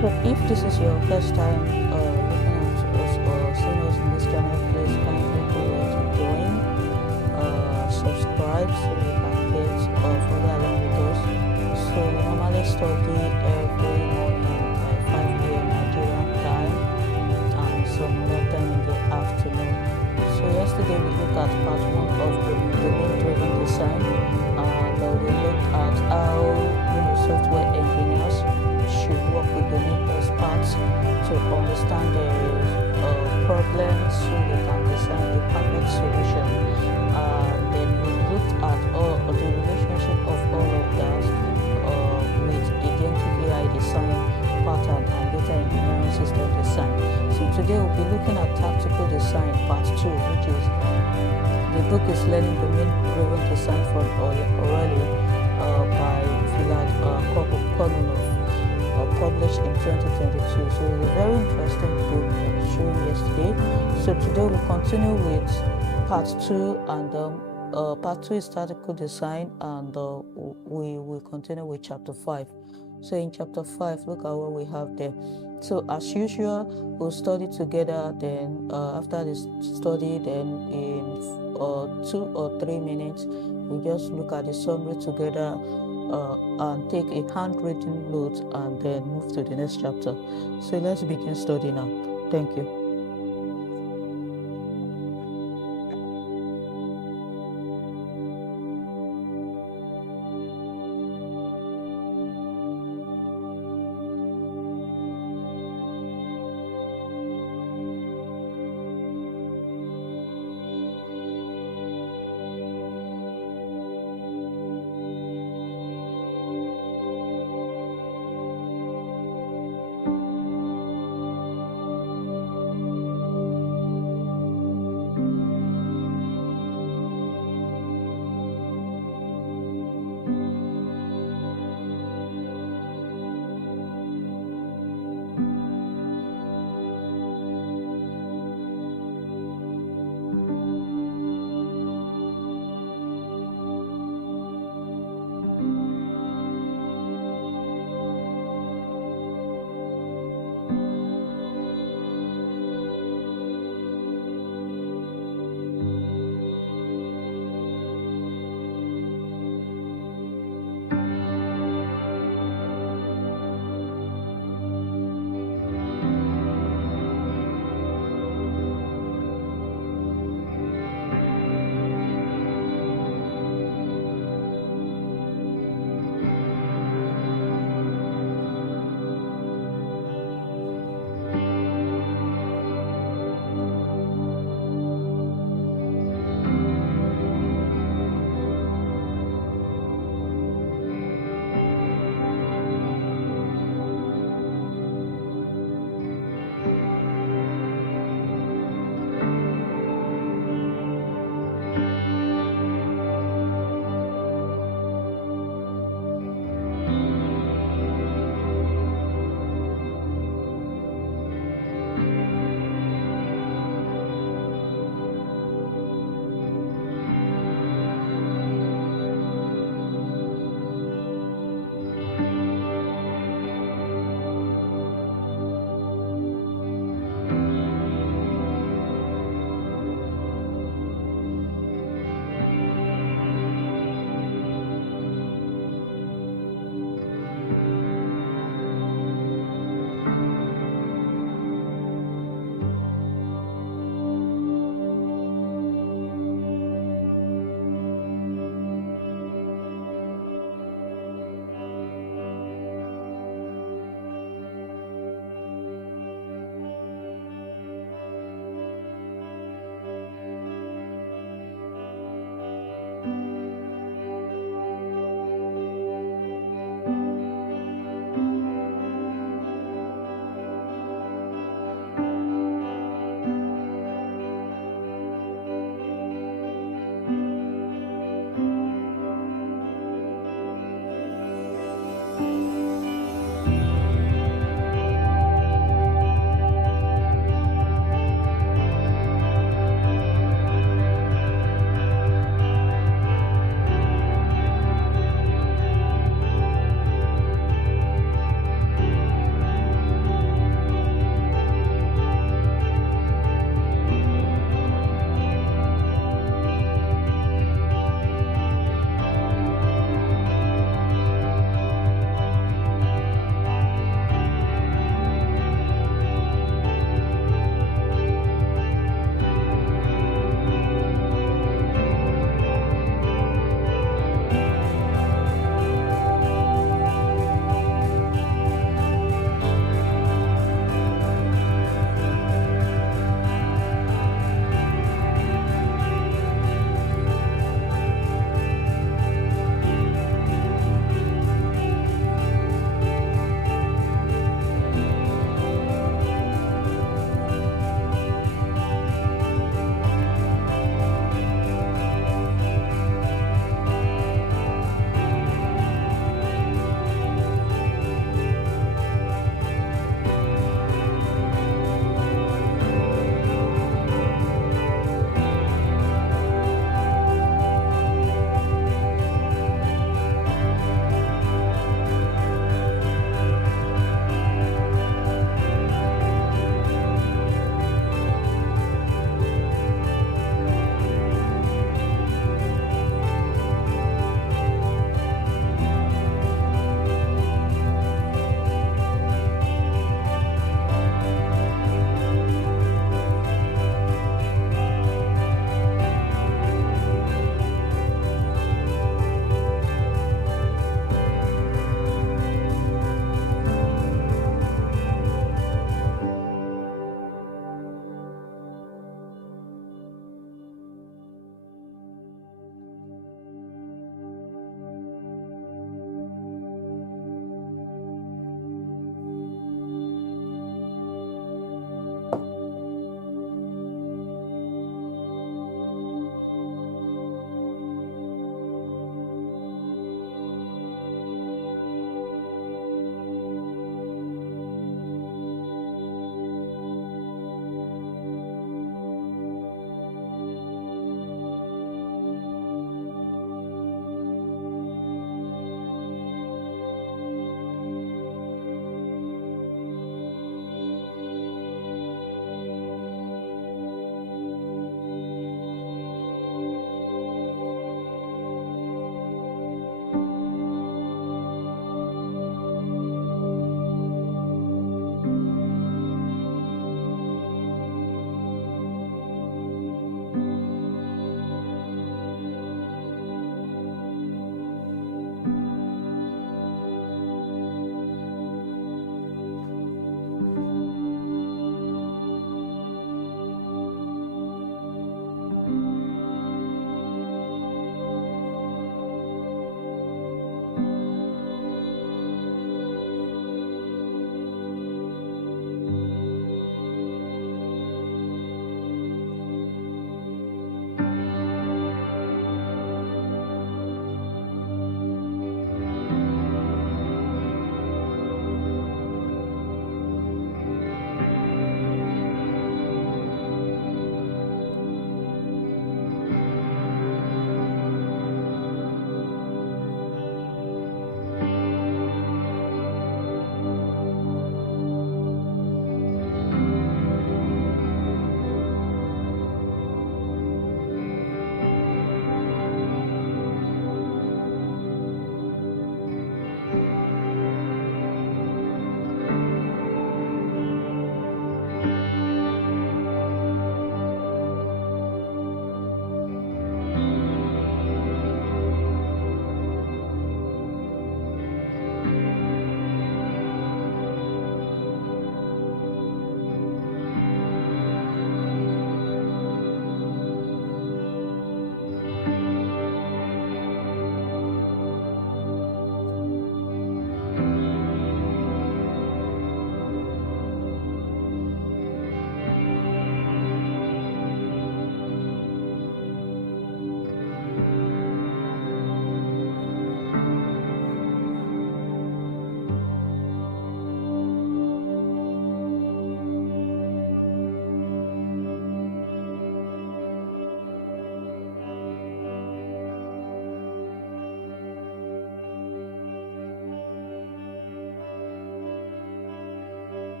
So if this is your first time looking at us or seeing us in this channel, please kindly do well to join, subscribe so you can get further along with us. So we normally study every morning by 5 a.m. Nigerian time and some other time in the afternoon. So yesterday we looked at part 1 of the domain-driven design, and we looked at how software engineers should work with domain experts to understand the problems so they can design a perfect solution. Then we looked at the relationship of all of that with agentic AI design, pattern, and data engineering system design. So today we'll be looking at tactical design part 2, which is the book is Learning Domain-Driven Design from O'Reilly by Vlad Kogunov, published in 2022. So it's a very interesting book that I showed you yesterday. So today we'll continue with part 2, and part 2 is tactical design, and we will continue with chapter 5. So in chapter 5, look at what we have there. So as usual, we'll study together, then after this study, then in 2 or 3 minutes, we just look at the summary together and take a handwritten note and then move to the next chapter. So let's begin study now. Thank you.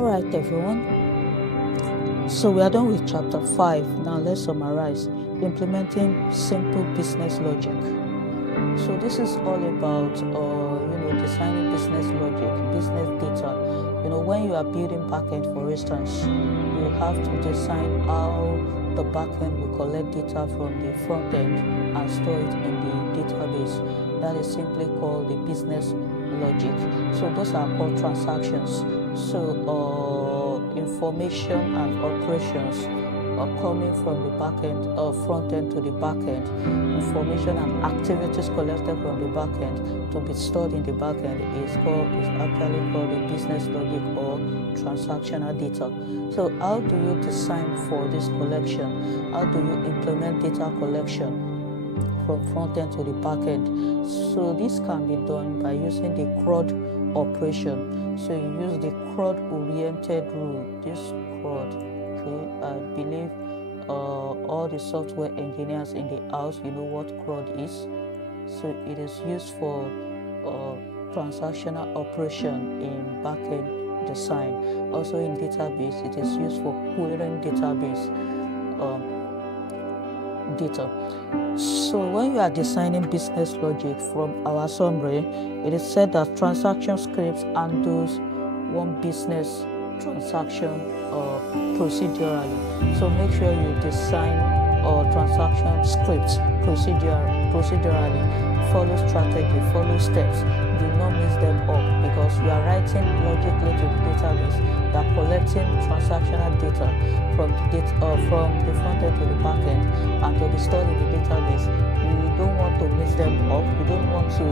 Alright, everyone. So we are done with chapter 5. Now let's summarize. Implementing simple business logic. So this is all about designing business logic, business data. When you are building backend, for instance, you have to design how the backend will collect data from the front end and store it in the database. That is simply called the business logic. So those are called transactions. So information and operations are coming from the backend or front end to the backend. Information and activities collected from the backend to be stored in the backend is actually called the business logic or transactional data. So how do you design for this collection? How do you implement data collection from front end to the backend? So this can be done by using the CRUD operation. So you use the CRUD oriented rule. This CRUD, okay, I believe all the software engineers in the house, you know what CRUD is. So it is used for transactional operation in backend design. Also in database, it is used for querying database data. So when you are designing business logic, from our summary, it is said that transaction scripts handles one business transaction procedurally. So make sure you design transaction scripts procedurally. Follow strategy, follow steps. Do not mix them up, because you are writing logically to the database. You are collecting transactional data from the front end to the back end and to be stored in the database. You don't want to mix them up. You don't want to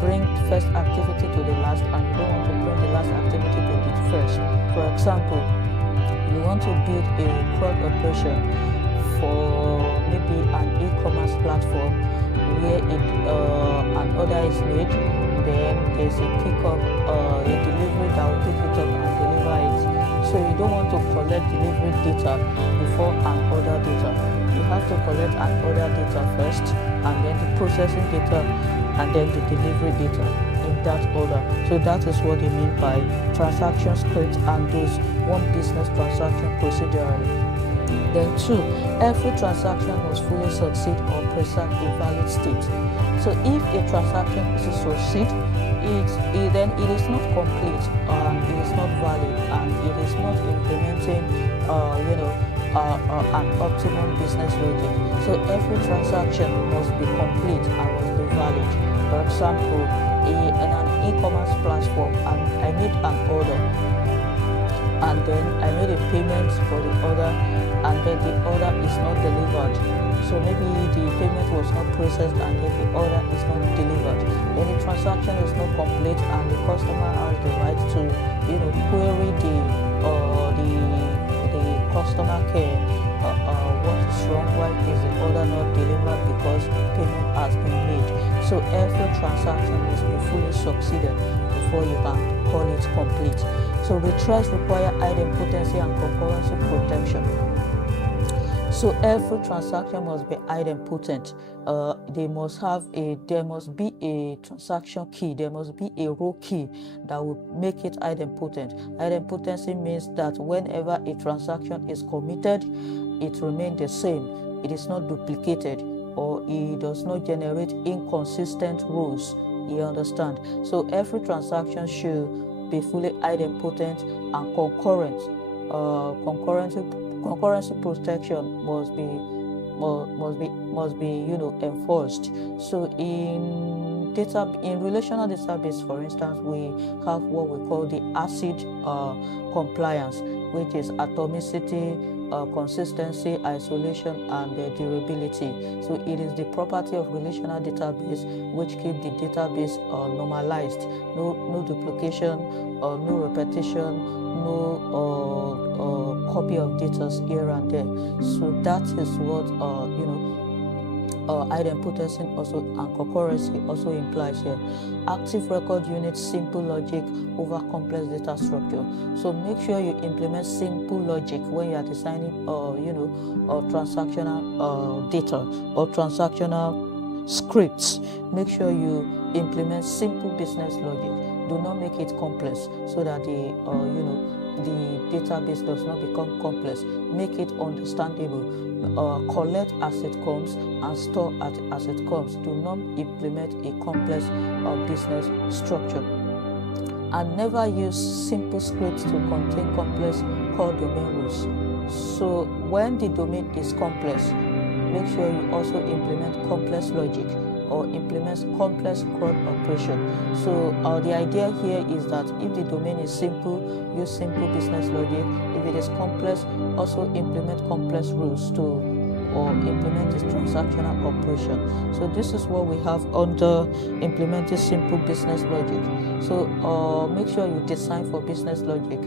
bring first activity to the last, and you don't want to bring the last activity to the first. For example, you want to build a CRUD operation for maybe an e-commerce platform where an order is made, then there's a pickup, a delivery that will pick it up and deliver it. So you don't want to collect delivery data before an order data. You have to collect an order data first, and then the processing data, and then the delivery data in that order. So that is what they mean by transaction script handles one business transaction procedurally. Then 2, every transaction must fully succeed or preserve a valid state. So if a transaction doesn't succeed, then it is not complete, it is not valid, and it is not implementing an optimum business logic. So every transaction must be complete and must be valid. For example, in an e-commerce platform, and I made an order, and then I made a payment for the order, and then the order is not delivered. So maybe the payment was not processed, and then the order is not delivered. Then the transaction is not complete, and the customer has the right to query the customer care. What is wrong? Why is the order not delivered? Because payment has been made. So every transaction must be fully succeeded before you can call it complete. So retries require idempotency and concurrency protection. So every transaction must be idempotent. There must be a transaction key, there must be a row key that will make it idempotent. Idempotency means that whenever a transaction is committed, it remains the same. It is not duplicated, or it does not generate inconsistent rows. You understand? So every transaction should be fully idempotent and concurrent. Concurrency protection must be enforced. So in relational database, for instance, we have what we call the ACID compliance, which is atomicity, consistency, isolation, and durability. So it is the property of relational database which keep the database normalized. No duplication, no repetition, no copy of data here and there. So that is what idempotency also and concurrency also implies here. Active record unit, simple logic over complex data structure. So make sure you implement simple logic when you are designing transactional data or transactional scripts. Make sure you implement simple business logic. do not make it complex so that the database does not become complex. Make it understandable. Collect as it comes and store as it comes. Do not implement a complex business structure. And never use simple scripts to contain complex core domain rules. So when the domain is complex, make sure you also implement complex logic or implement complex CRUD operation. So the idea here is that if the domain is simple, use simple business logic. If it is complex, also implement complex rules or implement this transactional operation. So this is what we have under implementing simple business logic. So make sure you design for business logic.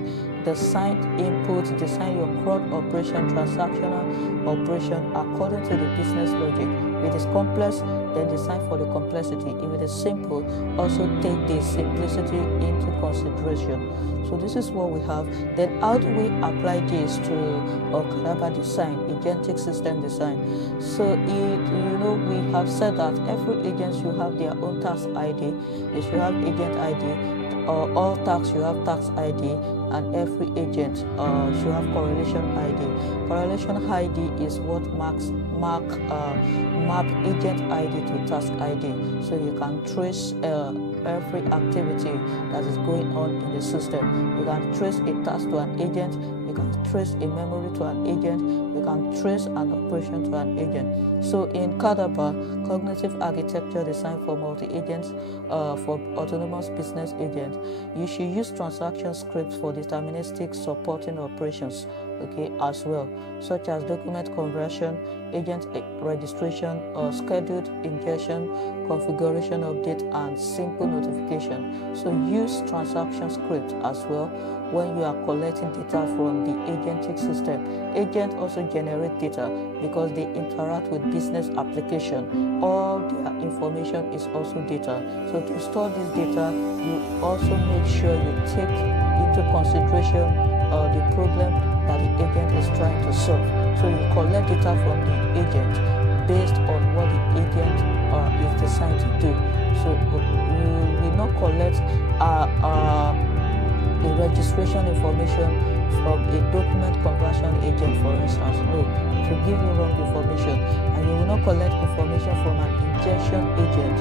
Design input, design your CRUD operation, transactional operation according to the business logic. If it is complex, then design for the complexity. If it is simple, also take the simplicity into consideration. So this is what we have. Then how do we apply this to CADABA design, agentic system design? So we have said that every agent should have their own task ID. They should have agent ID. All tasks should have task ID, and every agent should have correlation ID. Correlation ID is what map agent ID to task ID, so you can trace every activity that is going on in the system. You can trace a task to an agent, you can trace a memory to an agent, you can trace an operation to an agent. So in CADABA, cognitive architecture design for multi-agents, for autonomous business agents, you should use transaction scripts for deterministic supporting operations, okay, as well, such as document conversion, agent registration, scheduled ingestion, configuration update, and simple notification. So use transaction scripts as well when you are collecting data from the agentic system. Agents also generate data because they interact with business application. All their information is also data. So to store this data, you also make sure you take into consideration the problem that the agent is trying to solve. So you collect data from the agent based on what the agent is designed to do. So you will not collect a registration information from a document conversion agent, for instance. No, it will give you wrong information. And you will not collect information from an ingestion agent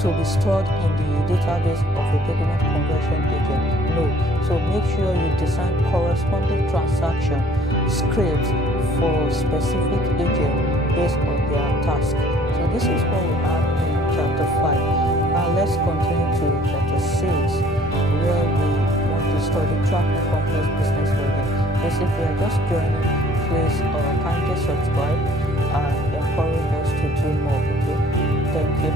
to be stored in the database of a document conversion agent. No. So make sure you design corresponding transaction scripts for specific agents based on their task. So this is what we have in chapter 5. Now let's continue to chapter 6, where we want to study tracking complex business logic. If you are just joining, please kindly subscribe and encourage us to do more. Okay, thank you.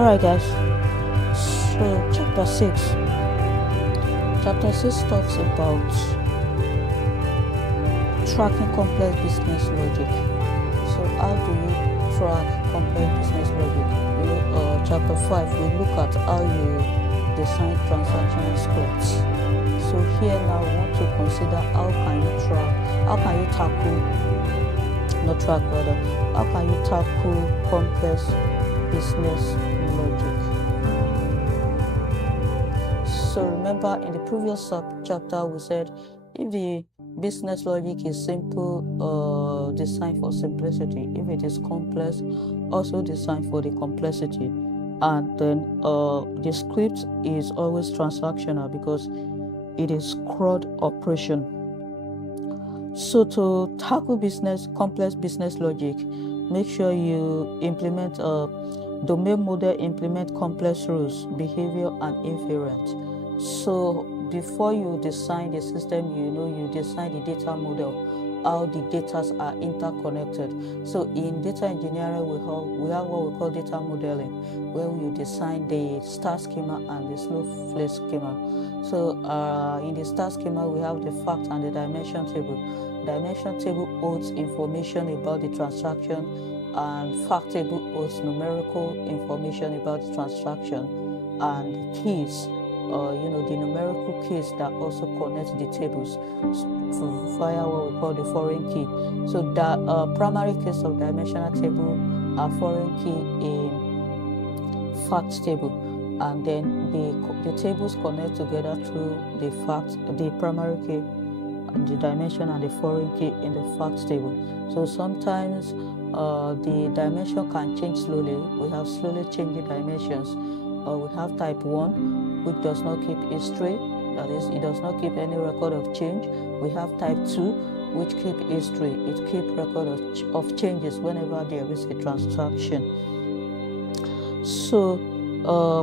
Alright guys, so chapter 6 talks about tracking complex business logic. So how do you track complex business logic? Chapter 5 we look at how you design transactional scripts. So here now we want to consider how can you tackle complex business logic. So remember in the previous chapter we said if the business logic is simple, designed for simplicity. If it is complex, also designed for the complexity. And then the script is always transactional because it is CRUD operation. So to tackle complex business logic, make sure you implement a domain model, implement complex rules, behavior, and invariant. So before you design the system, you design the data model, how the data are interconnected. So in data engineering, we have what we call data modeling, where you design the star schema and the snowflake schema. So in the star schema, we have the fact and the dimension table. Dimension table holds information about the transaction, and fact table holds numerical information about the transaction, and keys, the numerical keys that also connect the tables via what we call the foreign key. So the primary keys of dimensional table are foreign key in fact table, and then the tables connect together through the primary key, the dimension, and the foreign key in the fact table. So sometimes the dimension can change slowly. We have slowly changing dimensions. We have type 1, which does not keep history, that is, it does not keep any record of change. We have type 2, which keep history, it keeps record of changes whenever there is a transaction. So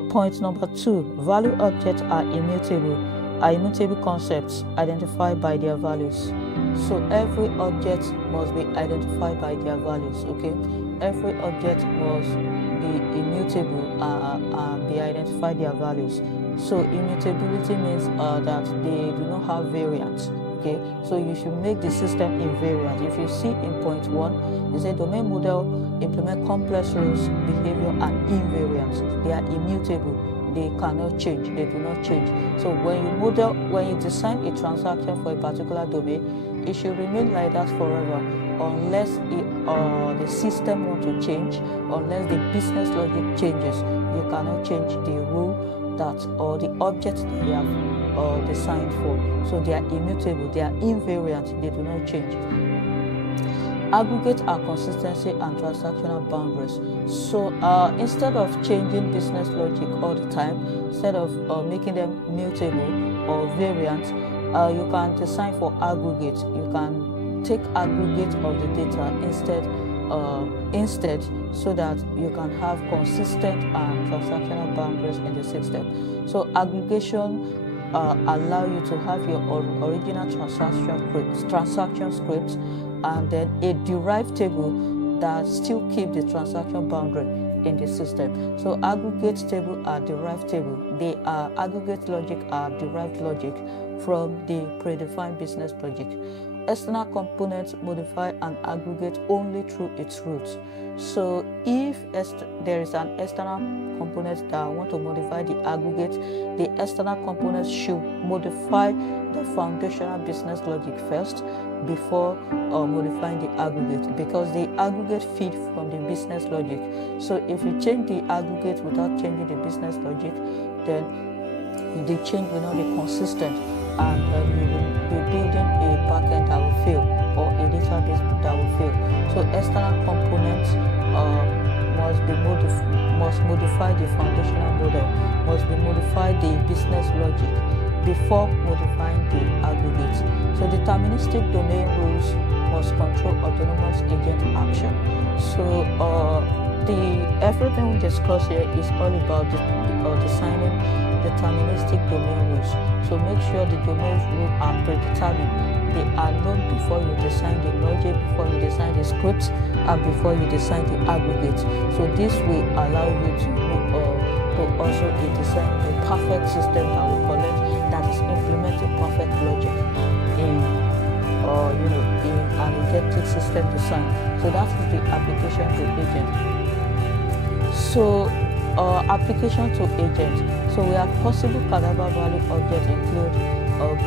point number 2, value objects are immutable concepts identified by their values. So every object must be identified by their values. Okay, every object must be immutable and be identified their values. So immutability means that they do not have variance. Okay, so you should make the system invariant. If you see in point 1, it says domain model implement complex rules, behavior, and invariance. They are immutable. They cannot change. They do not change. So when you design a transaction for a particular domain, it should remain like that forever, unless the system wants to change, unless the business logic changes. You cannot change the rule or the object that you have designed for. So they are immutable. They are invariant. They do not change. Aggregates are consistency and transactional boundaries. So instead of changing business logic all the time, instead of making them mutable or variant, you can design for aggregates. You can take aggregate of the data instead, so that you can have consistent and transactional boundaries in the system. So aggregation allow you to have your original transaction scripts, and then a derived table that still keep the transaction boundary in the system. So aggregate table are derived table. Aggregate logic are derived logic from the predefined business logic. External components modify an aggregate only through its roots. So if there is an external component that want to modify the aggregate, the external components should modify the foundational business logic first before modifying the aggregate, because the aggregate feed from the business logic. So if you change the aggregate without changing the business logic, then the change will not be consistent, and you will be building a backend that will fail, or a database that will fail. So external components must modify the foundational model, must be modify the business logic before modifying the aggregates. So deterministic domain rules must control autonomous agent action. So everything we discuss here is all about designing deterministic domain rules. So make sure the domain rules are predetermined. They are known before you design the logic, before you design the scripts, before you design the aggregate. So this will allow you to also design a perfect system that will collect, that is implementing perfect logic in in an agentic system design. So that is the application to agent. So application to agent. So we have possible CADABA value objects include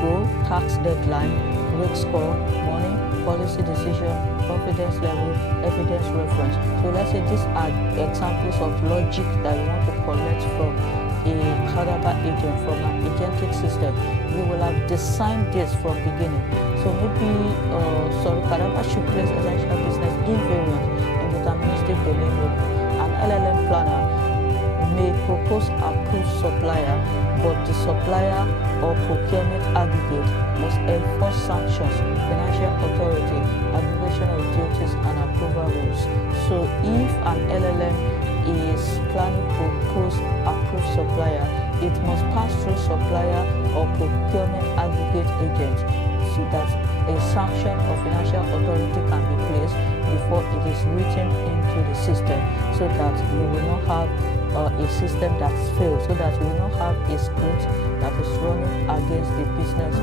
goal, tax deadline, risk score, money, policy decision, confidence level, evidence reference. So let's say these are examples of logic that you want to collect from a CADABA agent, from an agentic system. You will have designed this from beginning. So maybe CADABA should place essential business invariant in deterministic domain model. An LLM planner may propose approved supplier, but the supplier or procurement aggregate must enforce sanctions, financial authority, aggregation of duties, and approval rules. So if an LLM is planning to propose approved supplier, it must pass through supplier or procurement aggregate agent, so that a sanction of financial authority can be placed before it is written into the system, so that you will not have a system that's failed, so that you will not have a script that is running against the business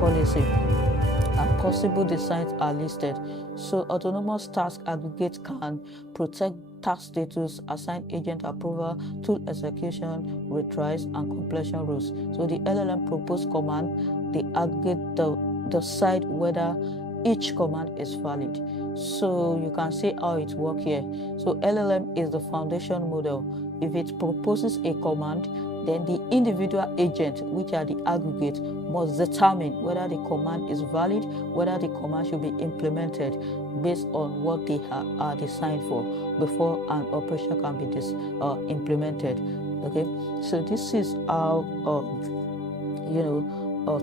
policy. And possible designs are listed. So autonomous task aggregate can protect task status, assign agent approval, tool execution, retries, and completion rules. So the LLM proposed command, the aggregate decide whether each command is valid. So you can see how it works here. So LLM is the foundation model. If it proposes a command, then the individual agent, which are the aggregate, must determine whether the command is valid, whether the command should be implemented based on what they are designed for before an operation can be implemented. Okay, so this is how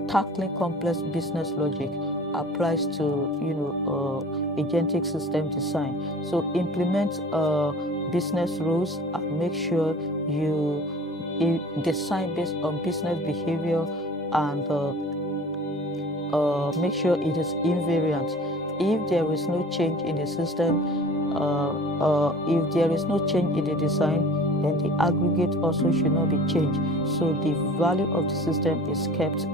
tackling complex business logic applies to agentic system design. So implement business rules and make sure you design based on business behavior, and make sure it is invariant. If there is no change in the system, if there is no change in the design, then the aggregate also should not be changed. So the value of the system is kept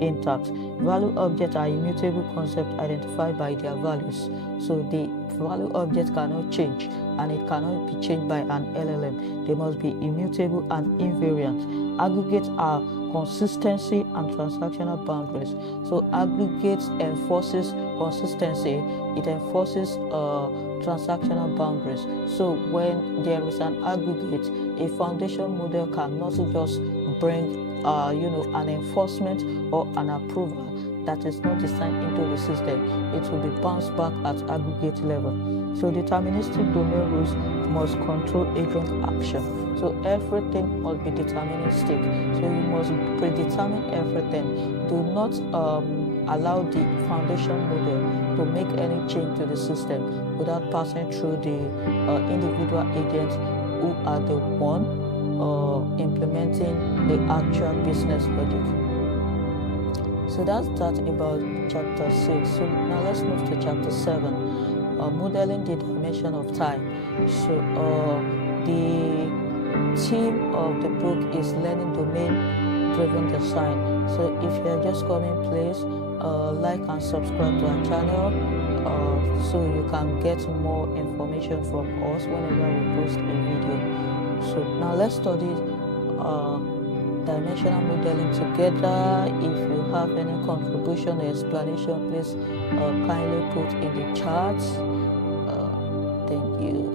intact. Value objects are immutable concepts identified by their values. So the value object cannot change, and it cannot be changed by an LLM. They must be immutable and invariant. Aggregates are consistency and transactional boundaries. So aggregates enforces consistency, it enforces transactional boundaries. So when there is an aggregate, a foundation model cannot just bring an enforcement or an approval that is not designed into the system. It will be bounced back at aggregate level. So deterministic domain rules must control agent action. So everything must be deterministic. So you must predetermine everything. Do not allow the foundation model to make any change to the system without passing through the individual agents who are the one implementing the actual business logic. So that's that about chapter 6. So now let's move to chapter 7, modeling the dimension of time. So the theme of the book is learning domain-driven design. So if you're just coming, please like and subscribe to our channel so you can get more information from us whenever we post a video. So now let's study dimensional modeling together. If you have any contribution or explanation, please kindly put in the chat. Thank you.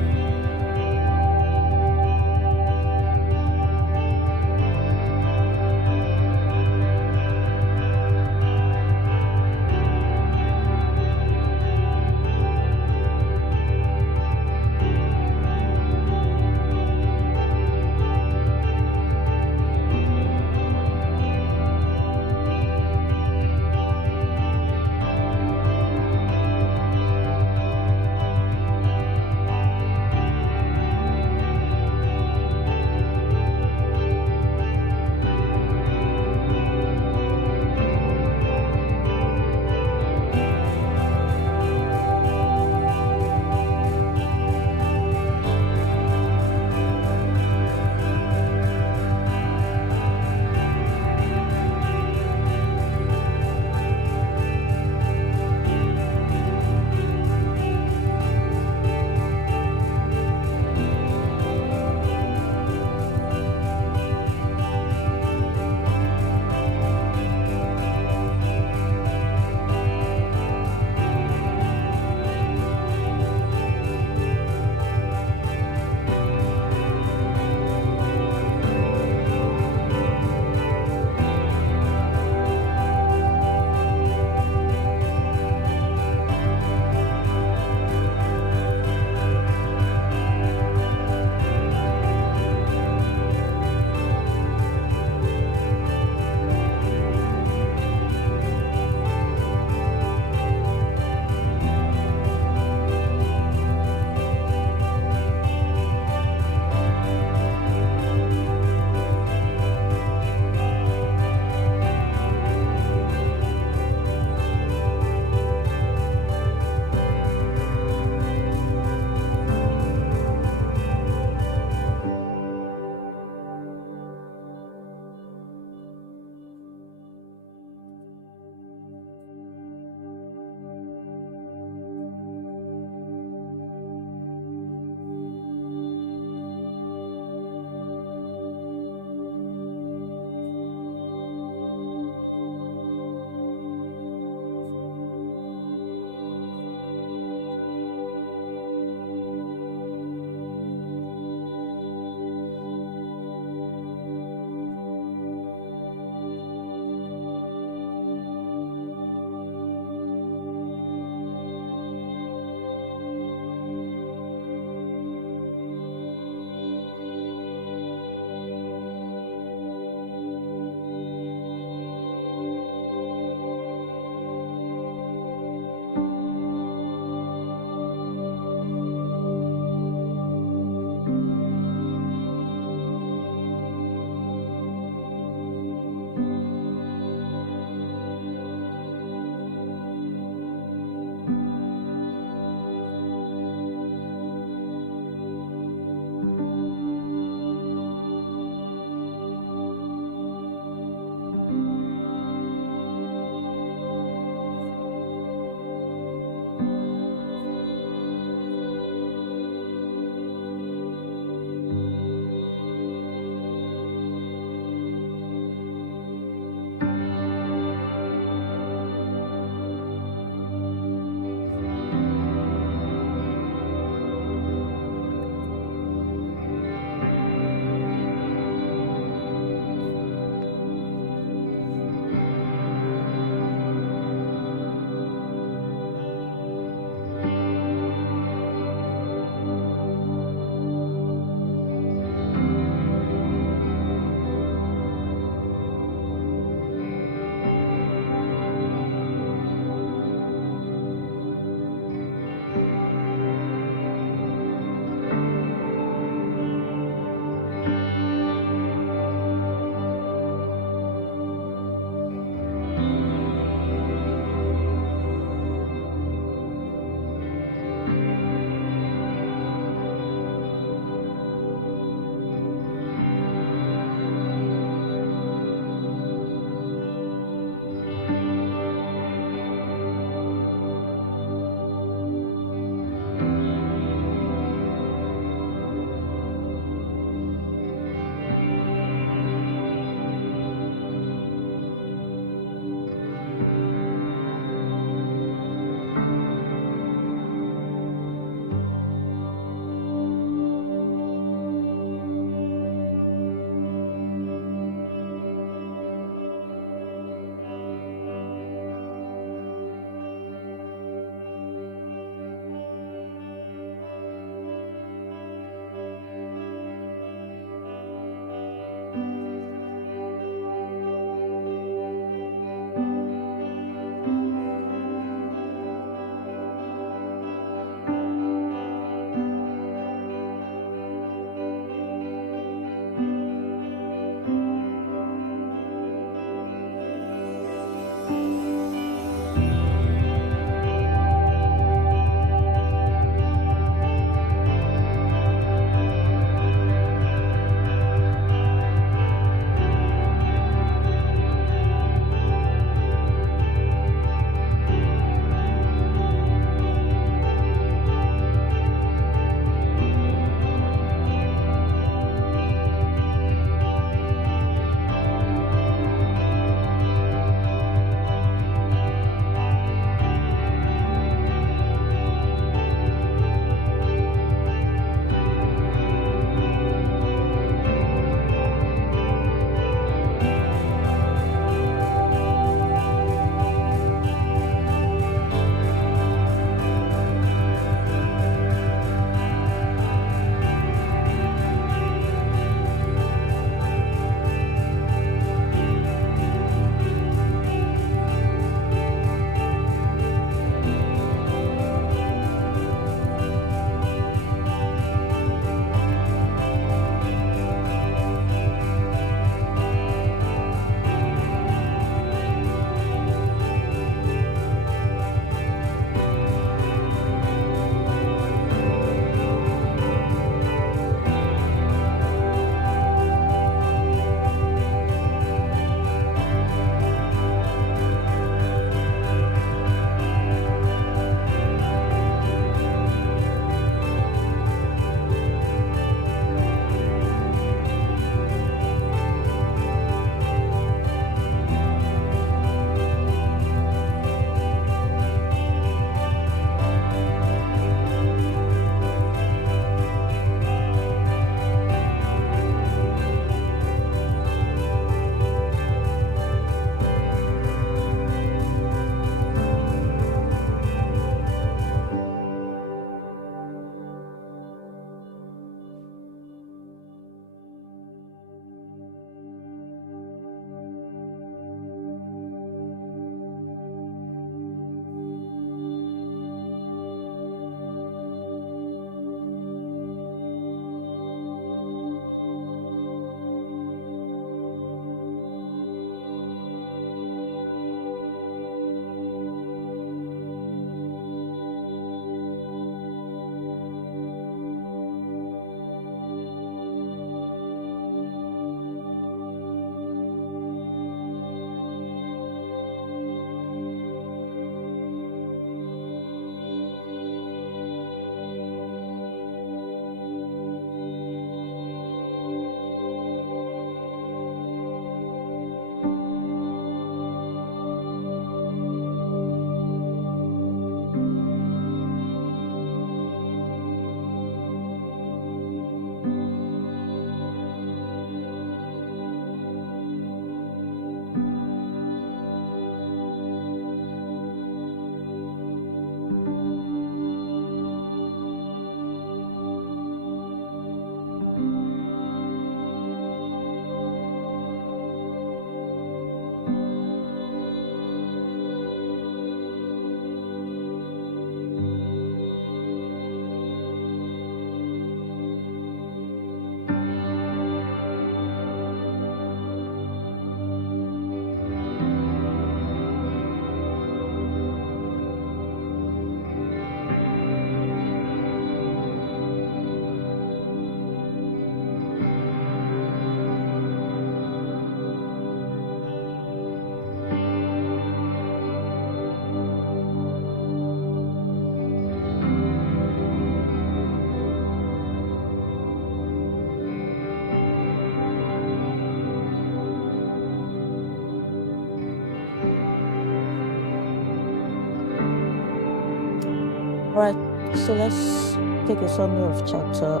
Alright, so let's take a summary of chapter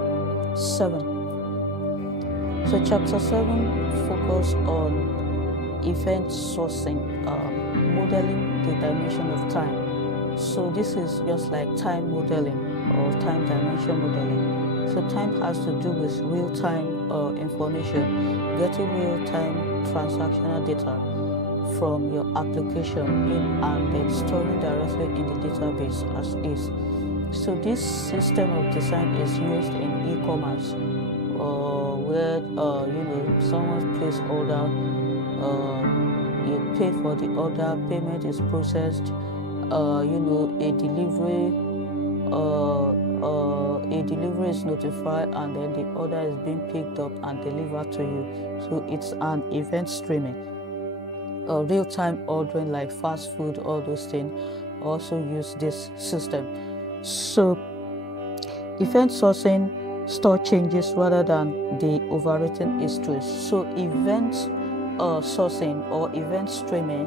7. So chapter 7 focus on event sourcing, modeling the dimension of time. So this is just like time modeling or time dimension modeling. So time has to do with real-time information, getting real-time transactional data from your application in and then storing directly in the database as is. So this system of design is used in e-commerce, where someone places order, you pay for the order, payment is processed, a delivery is notified, and then the order is being picked up and delivered to you. So it's an event streaming. Real-time ordering like fast food, all those things also use this system. So event sourcing store changes rather than the overwritten histories. So event sourcing or event streaming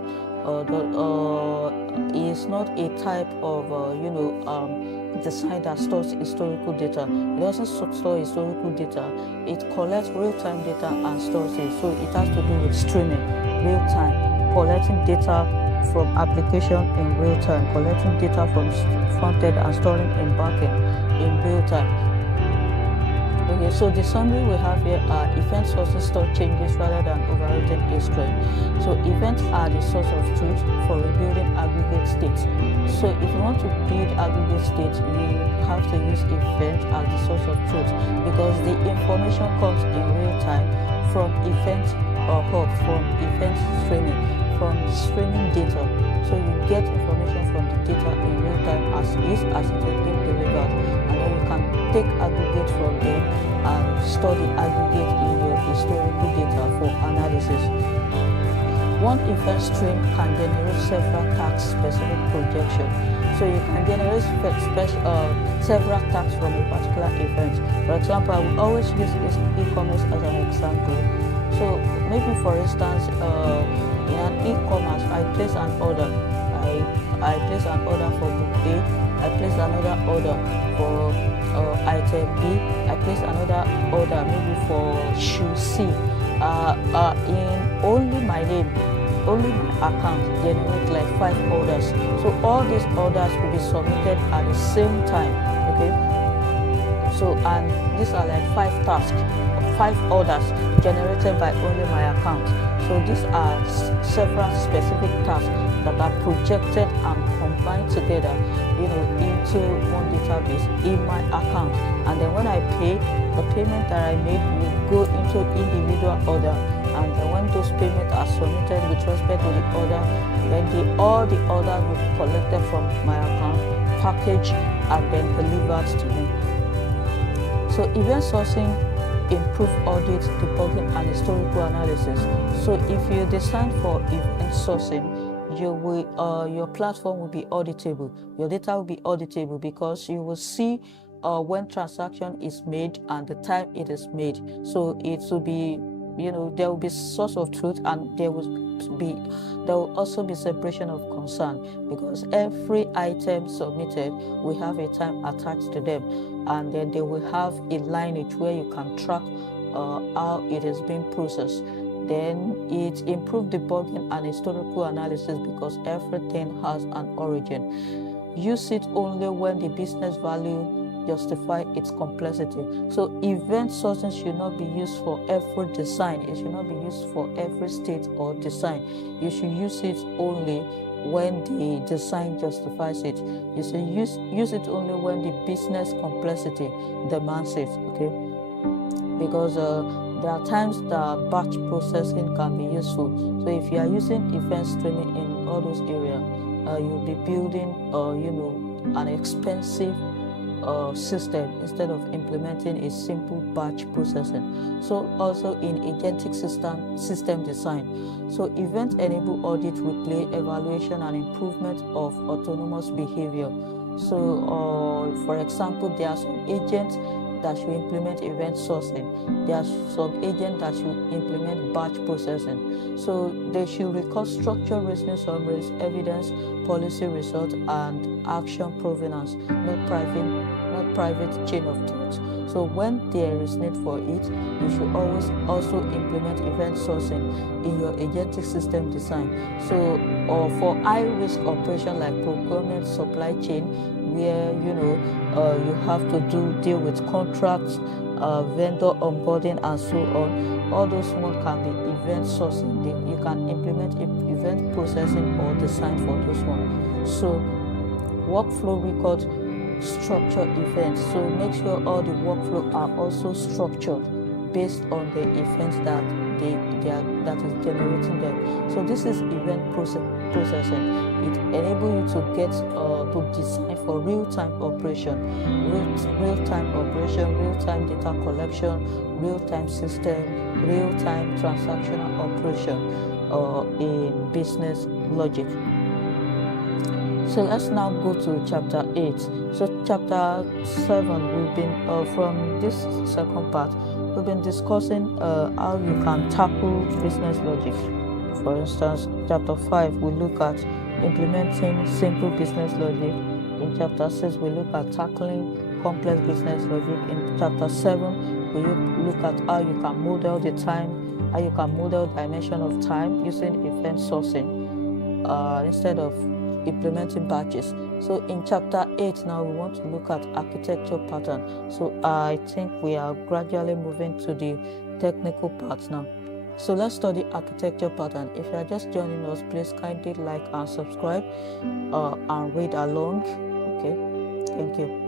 is not a type of design that stores historical data. It doesn't store historical data. It collects real-time data and stores it. So it has to do with streaming, real-time, collecting data from application in real time, collecting data from front-end and storing in back-end in real time. Okay, so the summary we have here are event sources store changes rather than overwritten history. So events are the source of truth for rebuilding aggregate states. So if you want to build aggregate states, you have to use event as the source of truth, because the information comes in real time from event hub, from event streaming, from streaming data. So you get information from the data in real time as it is being delivered, and then you can take aggregate from them and store the aggregate in your historical data for analysis. One event stream can generate several task-specific projections. So you can generate several tasks from a particular event. For example, I will always use e-commerce as an example. So maybe, for instance, in an e-commerce, I place an order. I place an order for book A. I place another order for item B. I place another order maybe for shoe C. In only my name, only my account generate like 5 orders. So all these orders will be submitted at the same time. Okay. So and these are like 5 tasks, 5 orders generated by only my account. So these are several specific tasks that are projected and combined together, into one database in my account. And then when I pay, the payment that I made will go into individual order. And then when those payments are submitted with respect to the order, then all the orders will be collected from my account, packaged, and then delivered to me. So event sourcing improve audit, debugging, and historical analysis. So if you design for event sourcing, your platform will be auditable. Your data will be auditable because you will see when transaction is made and the time it is made. So it will be, there will be source of truth, and there will also be separation of concern, because every item submitted will have a time attached to them, and then they will have a lineage where you can track how it is being processed. Then it improved debugging and historical analysis because everything has an origin. Use it only when the business value justify its complexity. So event sourcing should not be used for every design. It should not be used for every state or design. You should use it only when the design justifies it. You should use it only when the business complexity demands it. Okay, because there are times that batch processing can be useful. So if you are using event streaming in all those areas, you'll be building an expensive system instead of implementing a simple batch processing. So also in agentic system design, so event enable audit, replay, evaluation, and improvement of autonomous behavior. So for example, there are some agents that should implement event sourcing. There are some agents that should implement batch processing. So they should record structured reasoning summaries, evidence, policy results, and action provenance, not private chain of thought. So when there is need for it, you should always also implement event sourcing in your agentic system design. So for high risk operation like procurement, supply chain, where you have to deal with contracts, vendor onboarding, and so on, all those ones can be event sourcing. You can implement event processing or design for those ones. So workflow record structured events. So make sure all the workflow are also structured based on the events that is generating them. So this is event processing. It enables you to get to design for real-time operation, real-time data collection, real-time system, real-time transactional operation in business logic. So let's now go to chapter 8. So chapter 7, we've been from this second part, we've been discussing how you can tackle business logic. For instance, chapter 5, we look at implementing simple business logic. In chapter 6, we look at tackling complex business logic. In chapter 7, we look at how you can model the time, how you can model dimension of time using event sourcing instead of implementing batches. So in chapter 8 now, we want to look at architecture pattern. So I think we are gradually moving to the technical parts now. So let's study architecture pattern. If you are just joining us, please kindly like and subscribe and read along. Okay, thank you.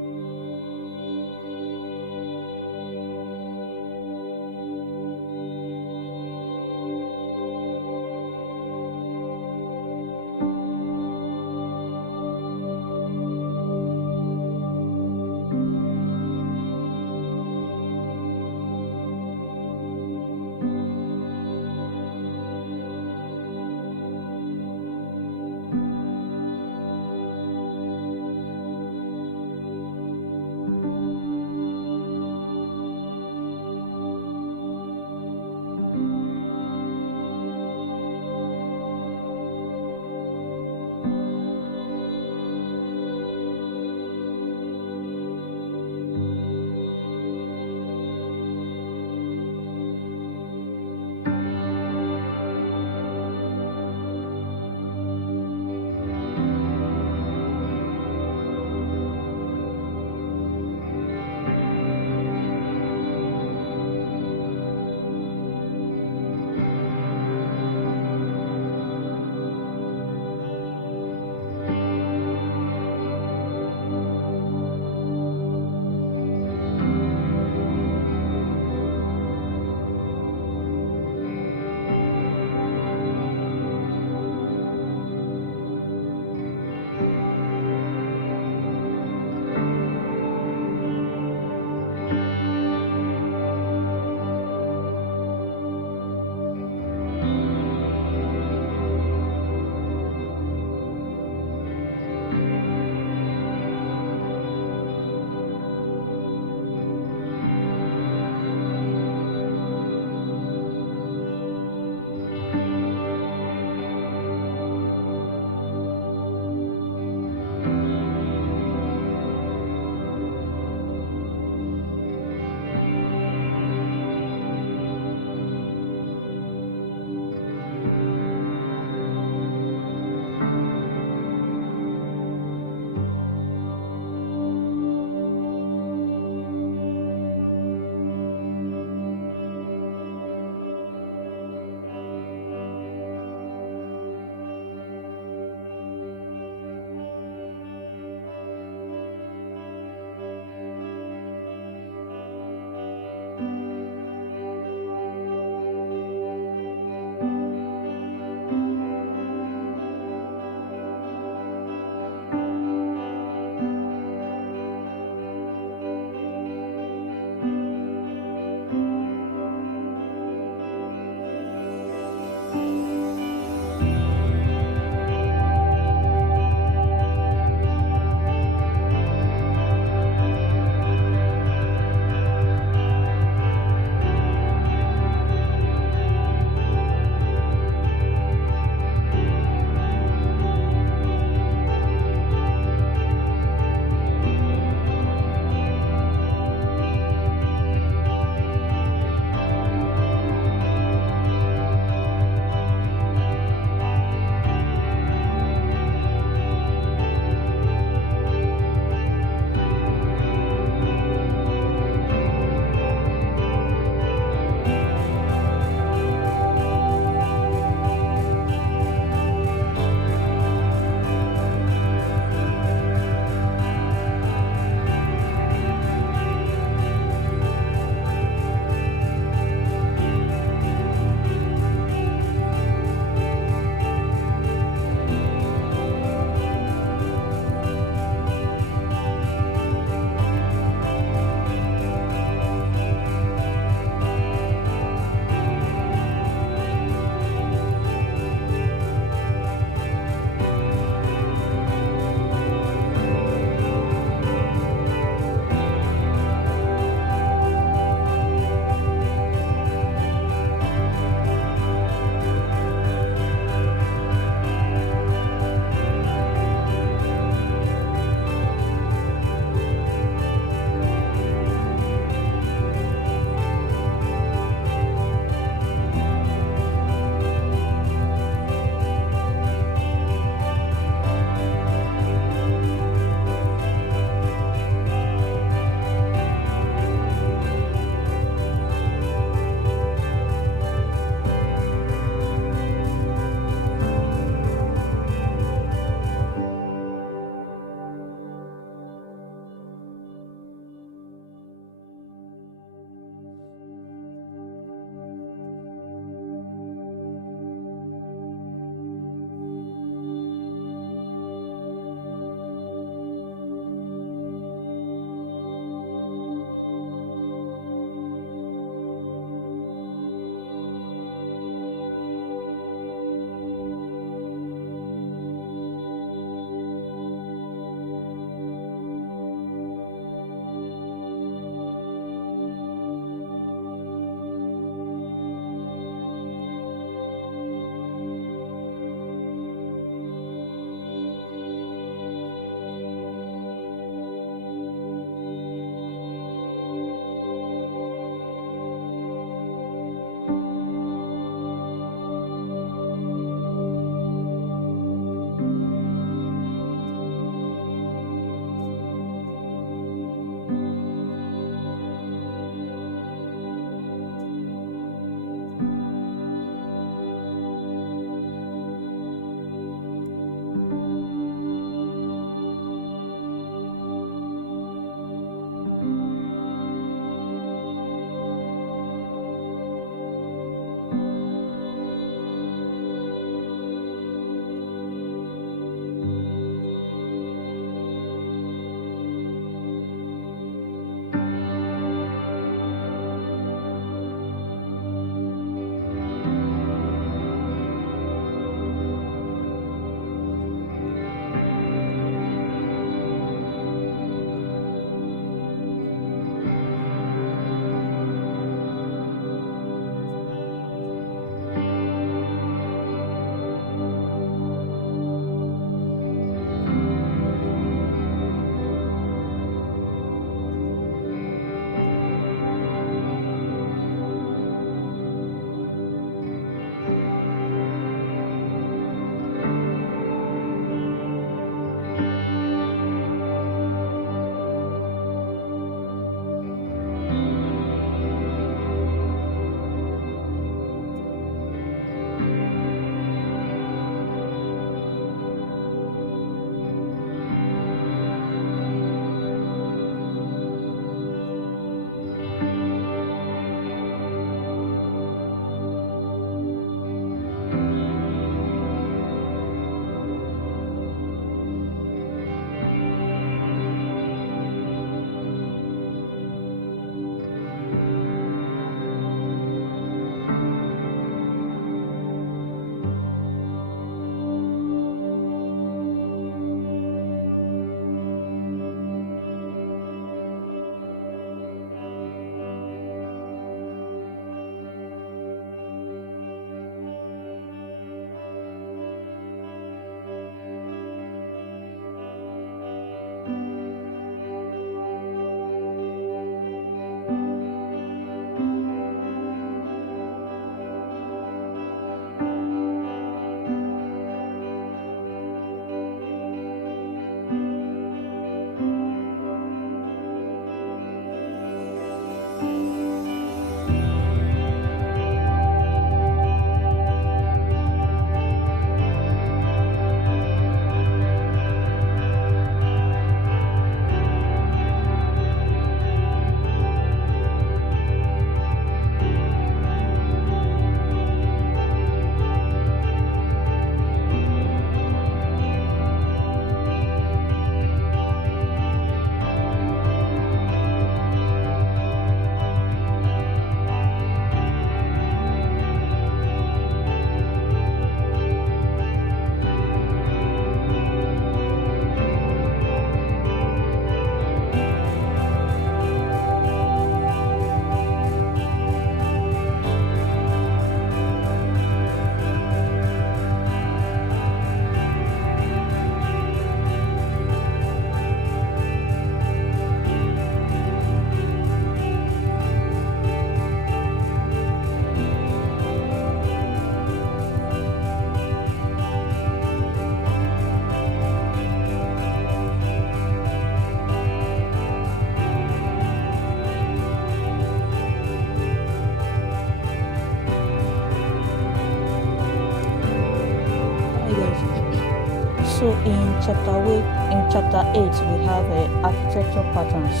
So in chapter 8, we have architecture patterns.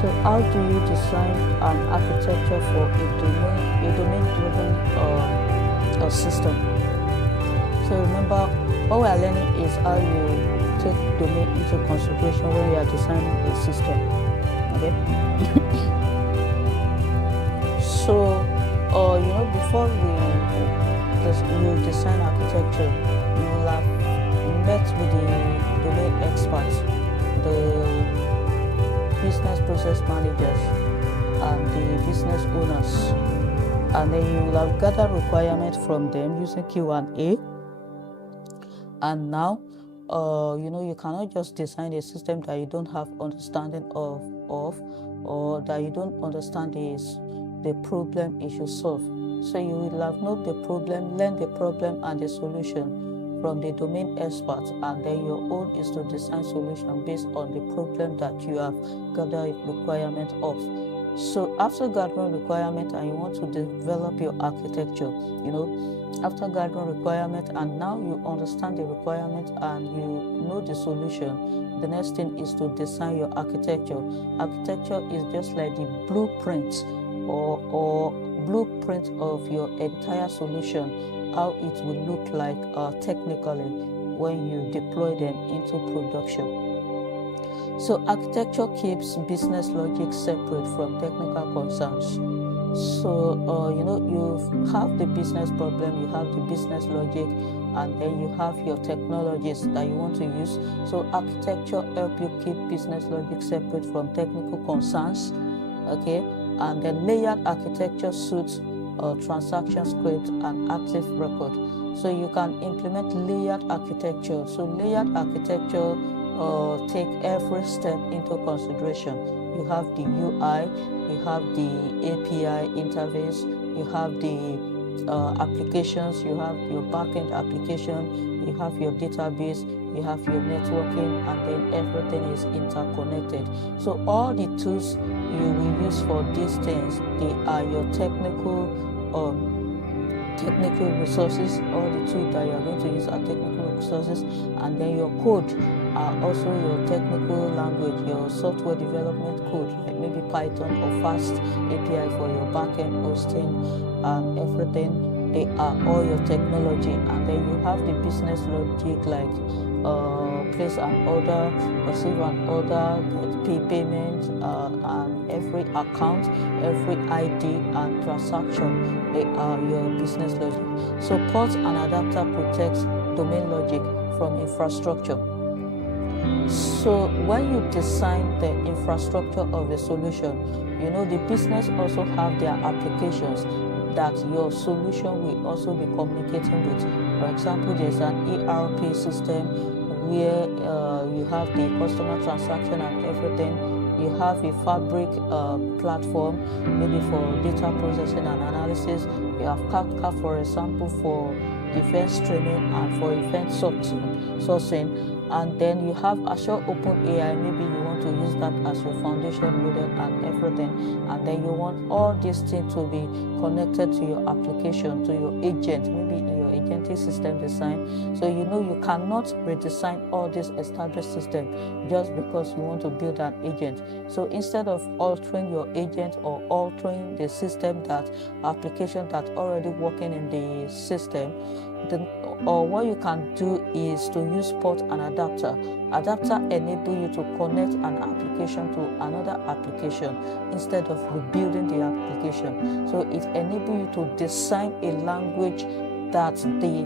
So how do you design an architecture for a domain-driven system? So remember, what we are learning is how you take domain into consideration when you are designing a system. Okay. So, before you design architecture, you will have met with the domain experts, the business process managers, and the business owners, and then you will have gathered requirements from them using Q&A. And now, you cannot just design a system that you don't have understanding of or that you don't understand the problem it should solve. So you will have known the problem, learn the problem and the solution from the domain experts, and then your own is to design solution based on the problem that you have gathered requirement of. So after gathering requirement and you want to develop your architecture, after gathering requirement and now you understand the requirement and you know the solution, the next thing is to design your architecture. Architecture is just like the blueprint or blueprint of your entire solution, how it will look like technically when you deploy them into production. So architecture keeps business logic separate from technical concerns. So you have the business problem, you have the business logic, and then you have your technologies that you want to use. So architecture helps you keep business logic separate from technical concerns. Okay, and then layered architecture suits transaction script and active record. So you can implement layered architecture. So layered architecture take every step into consideration. You have the UI, you have the API interface, you have the applications, you have your backend application, you have your database, you have your networking, and then everything is interconnected. So all the tools you will use for these things, they are your technical resources. All the tools that you are going to use are technical resources, and then your code are also your technical language, your software development code, like maybe Python or Fast API for your backend hosting and everything. They are all your technology, and then you have the business logic like place an order, receive an order, pay payment, and every account, every ID and transaction. They are your business logic. So port and adapter protects domain logic from infrastructure. So when you design the infrastructure of a solution, the business also have their applications that your solution will also be communicating with. For example, there's an ERP system where you have the customer transaction and everything. You have a Fabric platform, maybe for data processing and analysis. You have Kafka, for example, for event streaming and for event sourcing. And then you have Azure OpenAI, maybe you want to use that as your foundation model and everything. And then you want all these things to be connected to your application, to your agent, maybe in your agentic system design. So you cannot redesign all this established system just because you want to build an agent. So instead of altering your agent or altering the system application that's already working in the system, or what you can do is to use port and adapter. Adapter enable you to connect an application to another application instead of rebuilding the application. So it enables you to design a language that the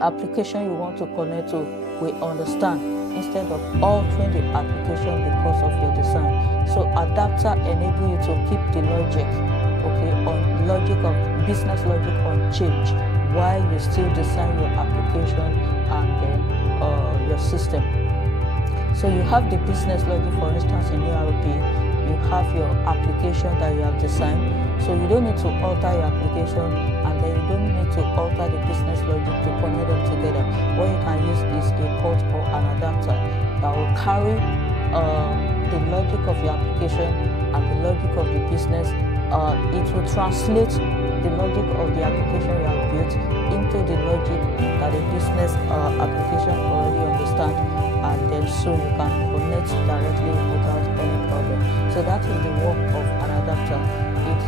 application you want to connect to will understand instead of altering the application because of your design. So adapter enable you to keep the logic, on logic of business logic on change, while you still design your application and then your system. So you have the business logic, for instance, in ERP, you have your application that you have designed. So you don't need to alter your application, and then you don't need to alter the business logic to connect them together. What you can use is a port or an adapter that will carry the logic of your application and the logic of the business. It will translate the logic of the application you have built into the logic that the business application already understand, and then so you can connect directly without any problem. So that is the work of an adapter. It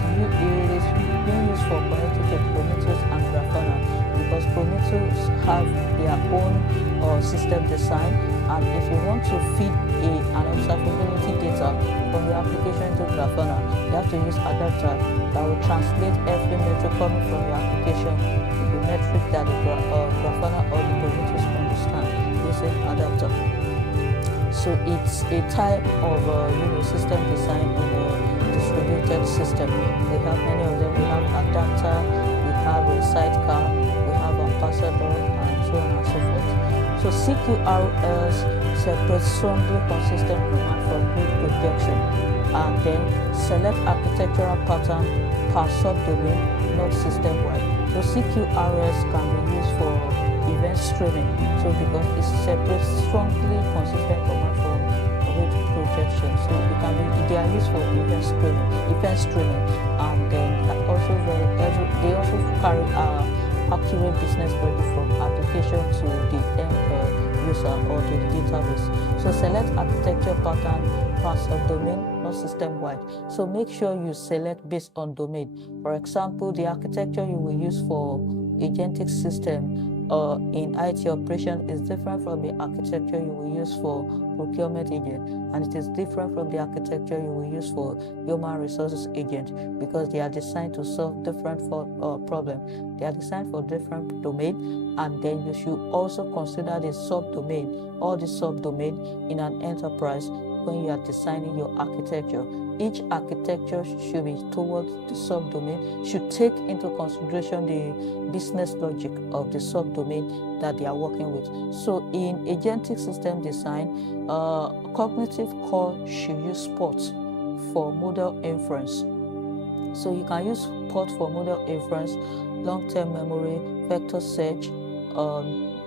is being used for connecting to Prometheus and Grafana, because Prometheus have their own system design, and if you want to feed an observability data from your application to Grafana, you have to use adapter that will translate every metric coming from your application to the metric that the Grafana or the Prometheus understand using adapter. So it's a type of system design in a distributed system. We have many of them. We have adapter, we have a sidecar, we have ambassador, and so on and so forth. So CQRS separates strongly consistent command from grid projection, and then select architectural pattern per subdomain, not system-wide. So CQRS can be used for event streaming. So because it separates strongly consistent command from grid projection, so it can be, they are used for event streaming, and then they also carry accurate business logic from application to the end user or to the database. So select architecture pattern per subdomain, not system-wide. So make sure you select based on domain. For example, the architecture you will use for agentic system in IT operation is different from the architecture you will use for procurement agent, and it is different from the architecture you will use for human resources agent, because they are designed to solve different problems. They are designed for different domain, and then you should also consider the subdomain or the subdomain in an enterprise when you are designing your architecture. Each architecture should be towards the subdomain, should take into consideration the business logic of the subdomain that they are working with. So in agentic system design, cognitive core should use POT for model inference. So you can use POT for model inference, long-term memory, vector search,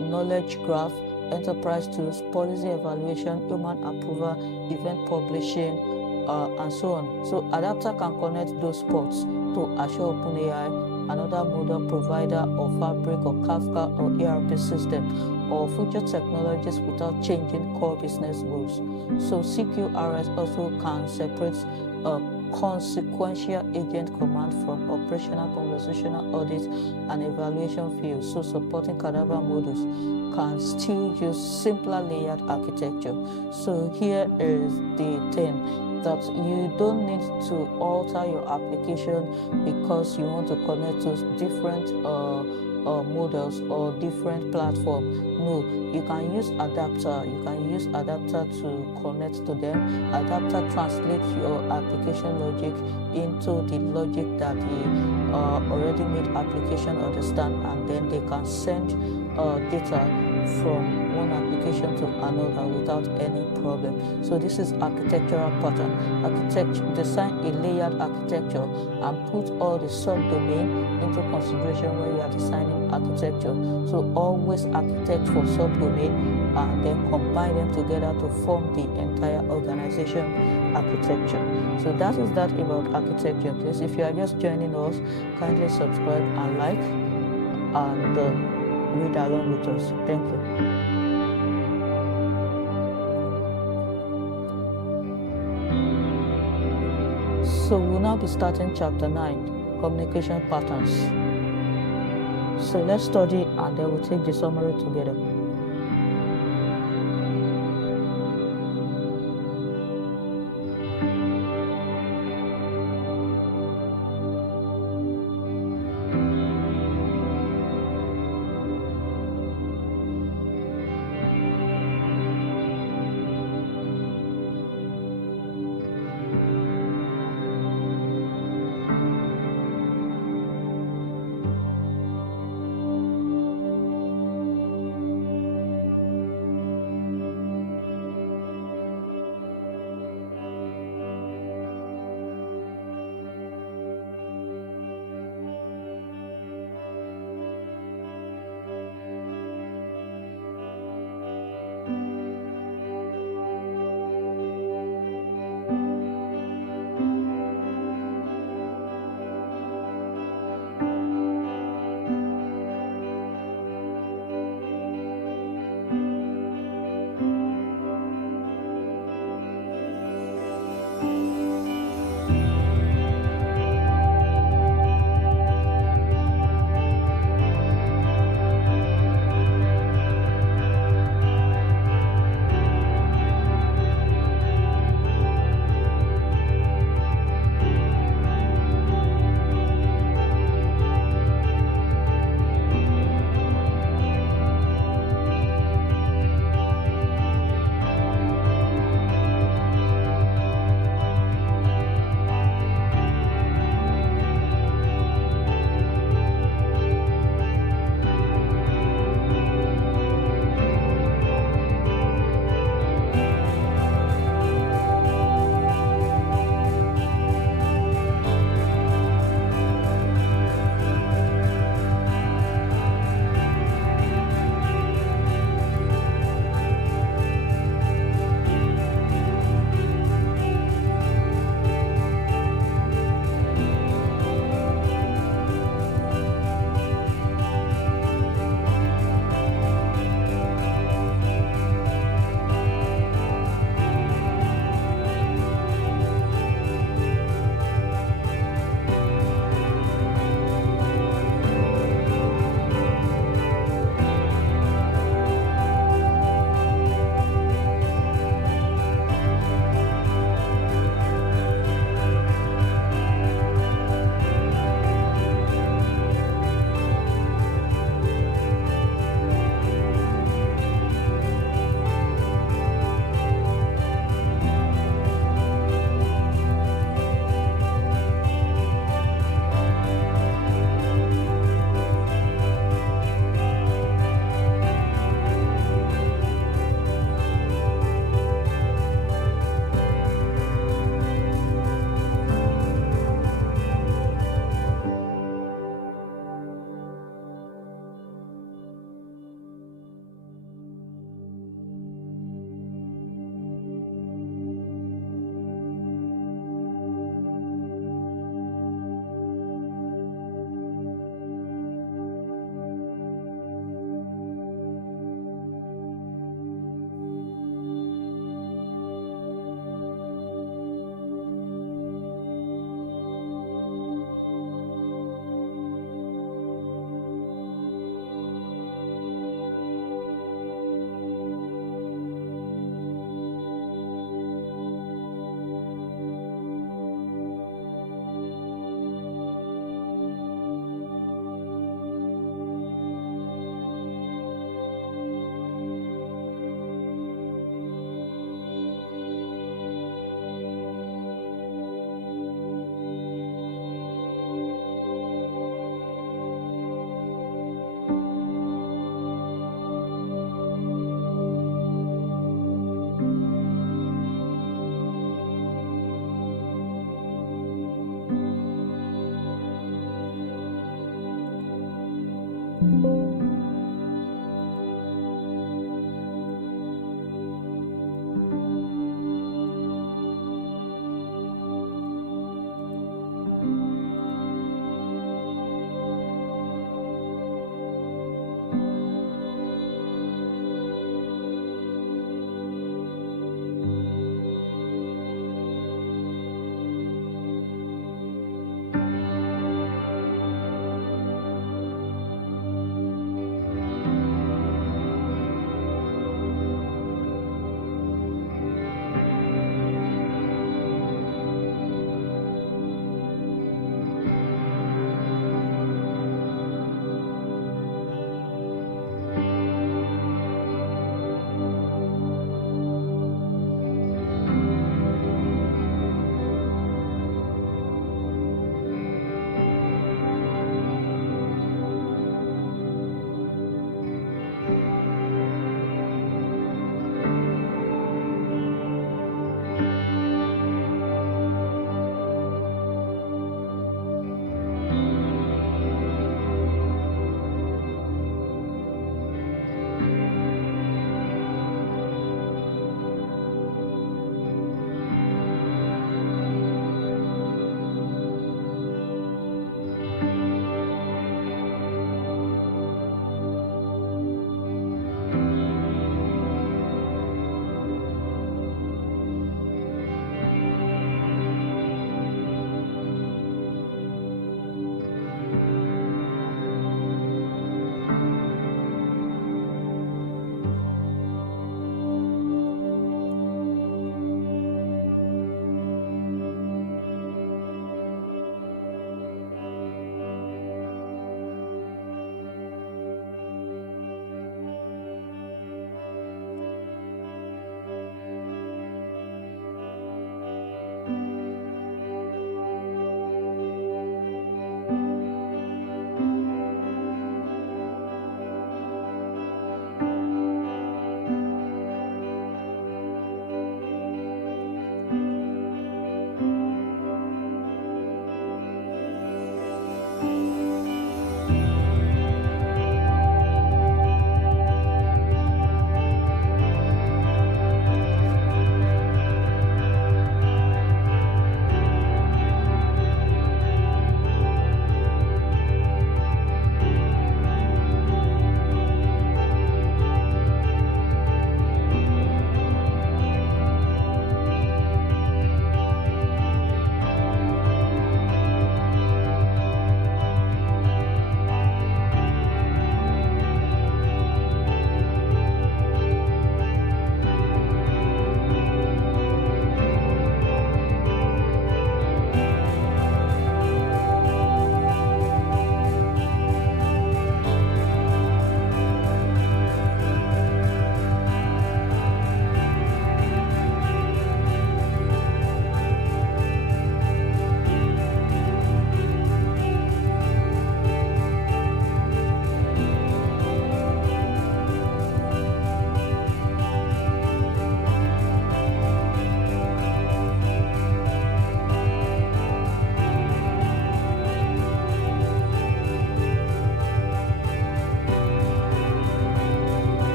knowledge graph, enterprise tools, policy evaluation, human approval, event publishing, and so on. So adapter can connect those ports to Azure OpenAI, another model provider, or Fabric, or Kafka, or ERP system, or future technologies without changing core business rules. So CQRS also can separate consequential agent command from operational, conversational, audit, and evaluation fields. So supporting CADABA models can still use simpler layered architecture. So here is the thing, that you don't need to alter your application because you want to connect to different models or different platforms. No, you can use adapter. You can use adapter to connect to them. Adapter translates your application logic into the logic that the already made application understand, and then they can send data from one application to another without any problem. So this is architectural pattern. Design a layered architecture and put all the subdomain into consideration when you are designing architecture. So always architect for subdomain and then combine them together to form the entire organization architecture. So that is that about architecture. Please, if you are just joining us, kindly subscribe and like, and read along with us. Thank you. So we'll now be starting chapter 9, communication patterns. So let's study and then we'll take the summary together.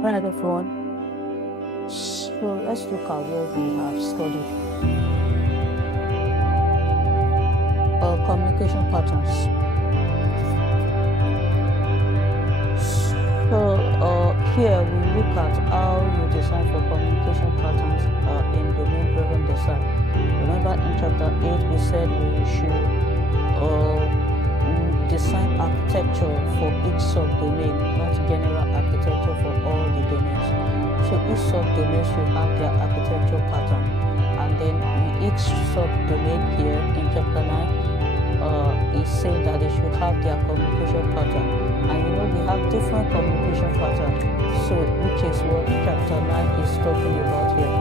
Right, everyone. So let's look at where we have studied communication patterns. So here we look at how you design for communication patterns in domain-driven design. Remember in chapter 8 we said we should design architecture for each subdomain, not general architecture for all the domains. So each subdomain should have their architecture pattern, and then each subdomain here in chapter 9 is saying that they should have their communication pattern. And we have different communication patterns, so which is what chapter 9 is talking about here.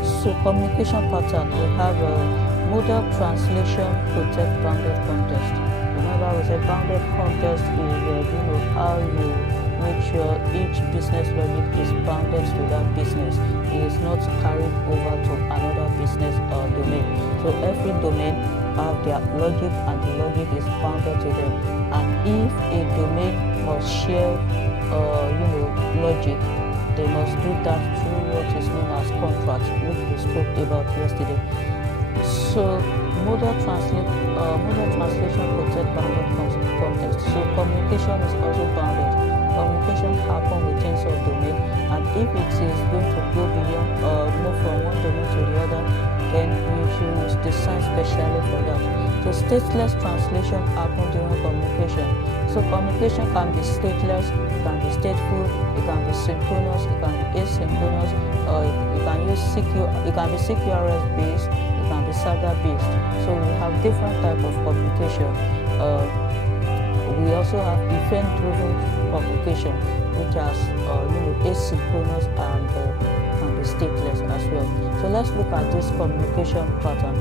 So communication pattern, we have a model, translation, protect, bounded context. Remember we said bounded context is how you make sure each business logic is bounded to that business. It is not carried over to another business domain. So every domain have their logic, and the logic is bounded to them. And if a domain must share logic, they must do that through what is known as contracts, which we spoke about yesterday. So model translation protect bounded context. So communication is also bounded. Communication happens within subdomain, and if it is going to go beyond, move from one domain to the other, then you should design specially for that. So stateless translation happens during communication. So communication can be stateless, it can be stateful, it can be synchronous, it can be asynchronous, it can be CQRS based, it can be Saga based. So we have different types of communication. We also have event-driven communication, which has asynchronous and can be stateless as well. So let's look at this communication pattern.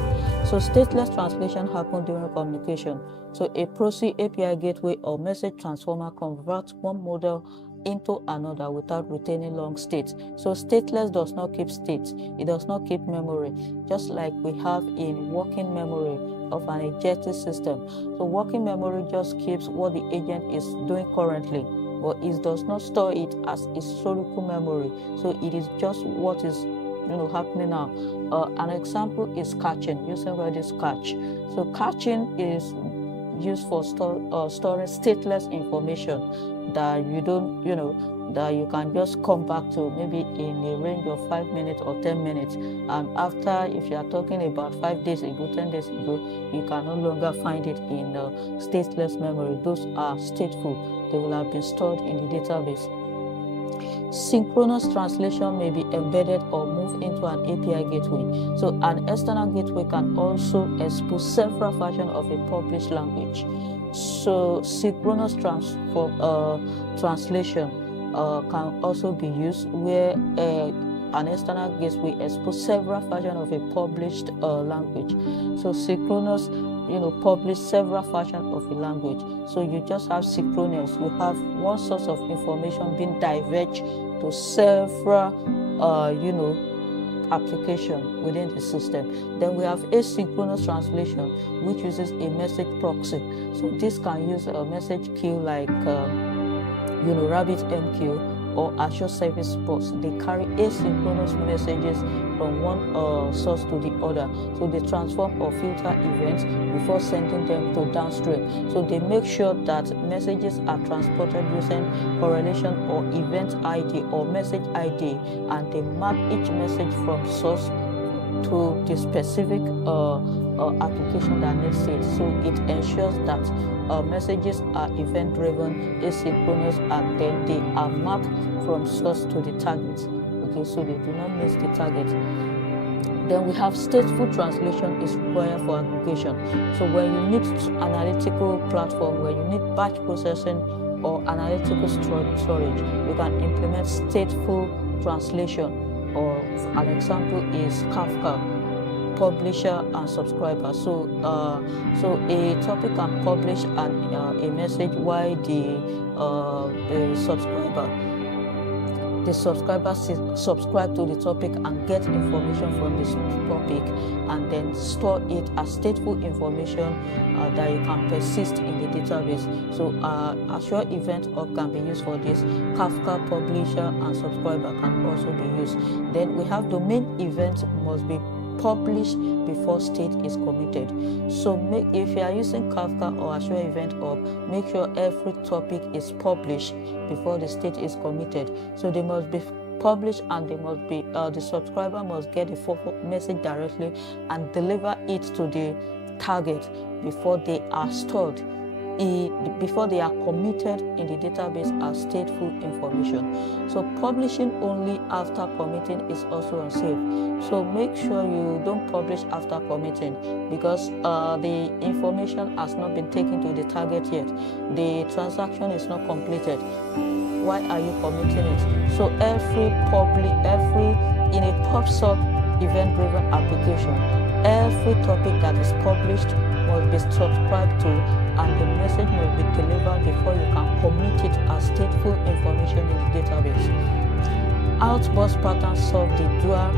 So stateless translation happens during communication. So a PROC, API gateway, or message transformer converts one model into another without retaining long states. So stateless does not keep states, it does not keep memory, just like we have in working memory of an agentic system. So working memory just keeps what the agent is doing currently, but it does not store it as historical memory. So it is just what is happening now. An example is caching, using Redis cache. So caching is used for storing stateless information that you don't that you can just come back to maybe in a range of 5 minutes or 10 minutes, and after, if you are talking about 5 days ago, 10 days ago, you can no longer find it in stateless memory. Those are stateful, they will have been stored in the database. Synchronous translation may be embedded or moved into an API gateway. So an external gateway can also expose several versions of a published language. So synchronous translation can also be used where an external gateway exposes several versions of a published language. So synchronous publish several versions of a language. So you just have synchronous, you have one source of information being diverged to several application within the system. Then we have asynchronous translation, which uses a message proxy. So this can use a message queue like RabbitMQ or Azure Service Bus. They carry asynchronous messages from one source to the other. So they transform or filter events before sending them to downstream. So they make sure that messages are transported using correlation or event ID or message ID, and they map each message from source to the specific application that needs it. So it ensures that messages are event-driven, asynchronous, and then they are mapped from source to the target. Okay, so they do not miss the target. Then we have stateful translation is required for aggregation. So when you need analytical platform, when you need batch processing or analytical storage, you can implement stateful translation. Or an example is Kafka, publisher and subscriber. So a topic can publish a message while the subscriber the subscriber subscribe to the topic and get information from this topic, and then store it as stateful information that you can persist in the database. So Azure Event Hub can be used for this. Kafka Publisher and Subscriber can also be used. Then we have domain events must be published before state is committed. So if you are using Kafka or Azure Event Hub, make sure every topic is published before the state is committed. So they must be published, and they must be the subscriber must get the message directly and deliver it to the target before they are stored, before they are committed in the database as stateful information. So publishing only after committing is also unsafe. So make sure you don't publish after committing, because the information has not been taken to the target yet. The transaction is not completed. Why are you committing it? So in a PubSub event-driven application, every topic that is published must be subscribed to, and the message must be delivered before you can commit it as stateful information in the database. Outburst patterns solve the dual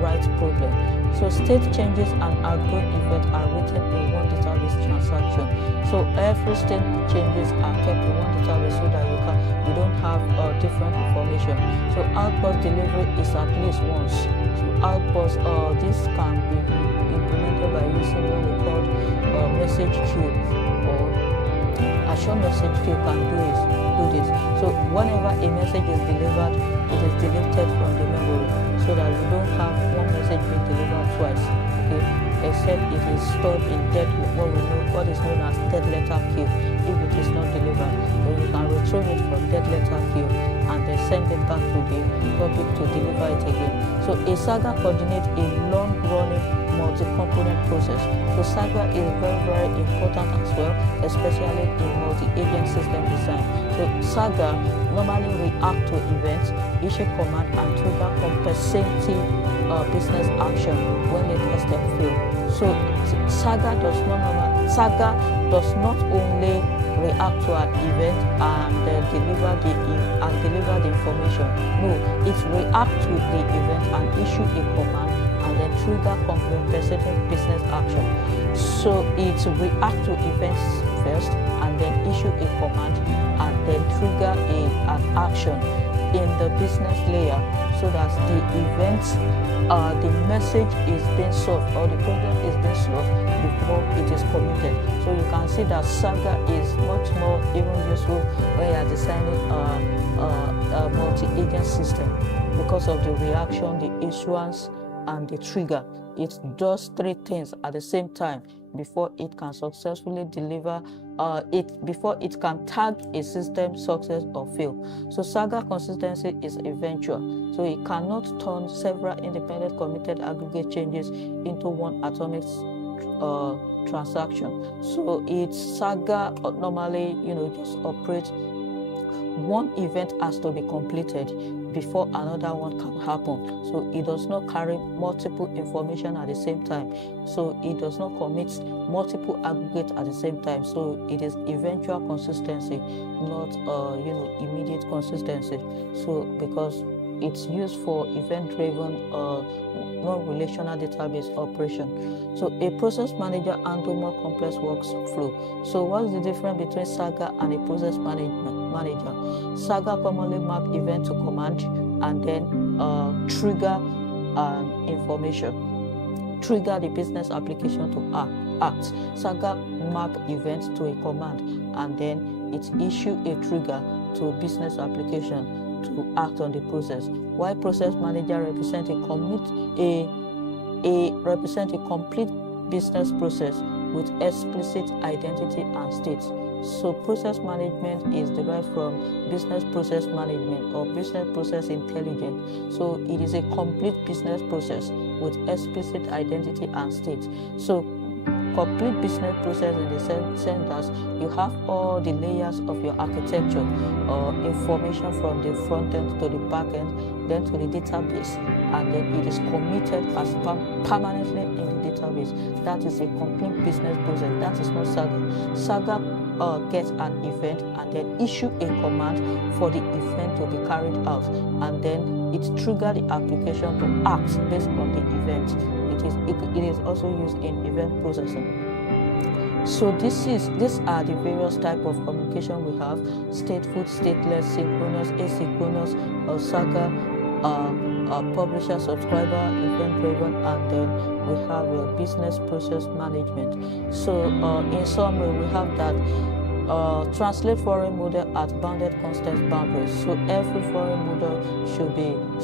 write problem. So state changes and outgoing events are written in one database transaction. So every state changes are kept in one database so that you don't have different information. So outburst delivery is at least once. So outburst, this can be implemented by using what we call message queue, or Azure message queue can do this. So whenever a message is delivered, it is deleted from the memory, so that you don't have one message being delivered twice. Okay, except it is stored in what is known as dead letter queue. If it is not delivered, then you can retrieve it from dead letter queue and then send it back to the topic to deliver it again. So a Saga coordinates a long-running multi-component process. So Saga is very, very important as well, especially in multi-agent system design. So Saga normally react to events, issue command, and trigger compensating business action when the tested fail. So Saga does not only react to an event and deliver the information. No, it reacts to the event and issue a command and then trigger compensating business action. So it reacts to events first and then issue a command and then trigger an action in the business layer, so that the events, the message is being solved, or the problem is being solved before it is committed. So you can see that Saga is much more even useful when you are designing a multi-agent system, because of the reaction, the issuance, and the trigger. It does three things at the same time before it can successfully deliver before it can tag a system success or fail. So Saga consistency is eventual, so it cannot turn several independent committed aggregate changes into one atomic transaction. So it's Saga normally just operates. One event has to be completed before another one can happen. So it does not carry multiple information at the same time. So it does not commit multiple aggregates at the same time. So it is eventual consistency, not immediate consistency. So because it's used for event-driven non-relational database operation. So a process manager handles more complex workflow. So what is the difference between Saga and a process manager? Saga commonly map event to command and then trigger information, trigger the business application to act. Saga map events to a command and then it issue a trigger to a business application to act on the process. While process manager represent a complete business process with explicit identity and state. So process management is derived from business process management or business process intelligence. So it is a complete business process with explicit identity and state. So complete business process in the sense that you have all the layers of your architecture or information from the front end to the back end, then to the database, and then it is committed as permanently in the database. That is a complete business process. That is not Saga. Saga get an event and then issue a command for the event to be carried out, and then it triggers the application to act based on the event. It is also used in event processing. So these are the various types of communication we have: stateful, stateless, synchronous, asynchronous, saga, publisher, subscriber, event driven, and then we have business process management. So in summary, we have that translate foreign model at bounded context boundaries. So every foreign model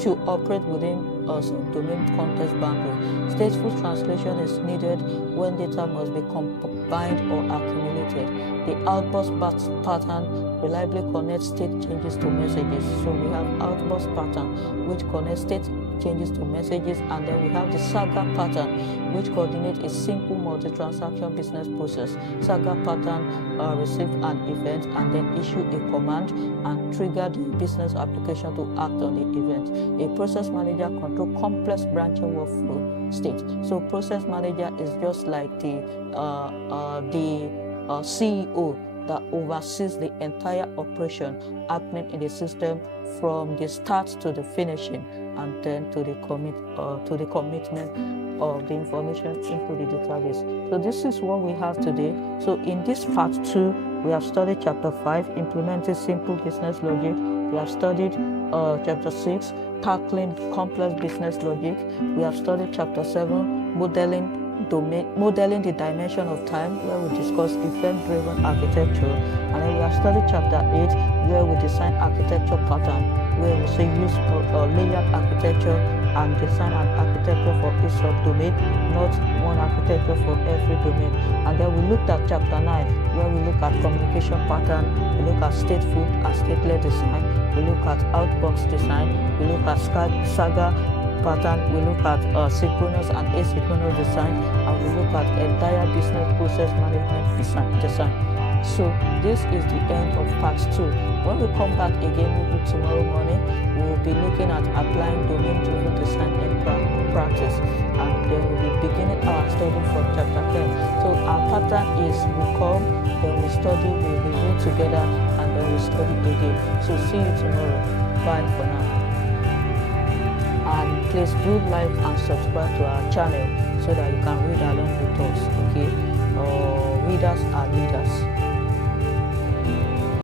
should operate within some domain context boundary. Stateful translation is needed when data must be combined or accumulated. The outburst pattern reliably connects state changes to messages. So we have outburst pattern which connects state changes to messages, and then we have the saga pattern which coordinates a simple multi-transaction business process. Saga pattern receive an event and then issue a command and trigger the business application to act on the event. A process manager controls complex branching workflow state. So process manager is just like the CEO that oversees the entire operation happening in the system from the start to the finishing, and then to the commitment of the information into the database. So this is what we have today. So in this part 2, we have studied chapter 5, implementing simple business logic. We have studied chapter 6, tackling complex business logic. We have studied chapter 7, modeling the dimension of time, where we discuss event-driven architecture, and then we have studied chapter 8, where we design architecture pattern, where we say use layered architecture and design an architecture for each subdomain, not one architecture for every domain. And then we looked at chapter 9, where we look at communication pattern, we look at stateful and stateless design, we look at outbox design, we look at saga pattern, we look at synchronous and asynchronous design, and we look at entire business process management design. So this is the end of part 2. When we come back again, maybe tomorrow morning, we will be looking at applying domain-driven design in practice, and then we'll be beginning our study from chapter 10. So our pattern is we come, then we study, we review together, and then we study again. So see you tomorrow. Bye for now. And please do like and subscribe to our channel so that you can read along with us, okay? Readers are leaders.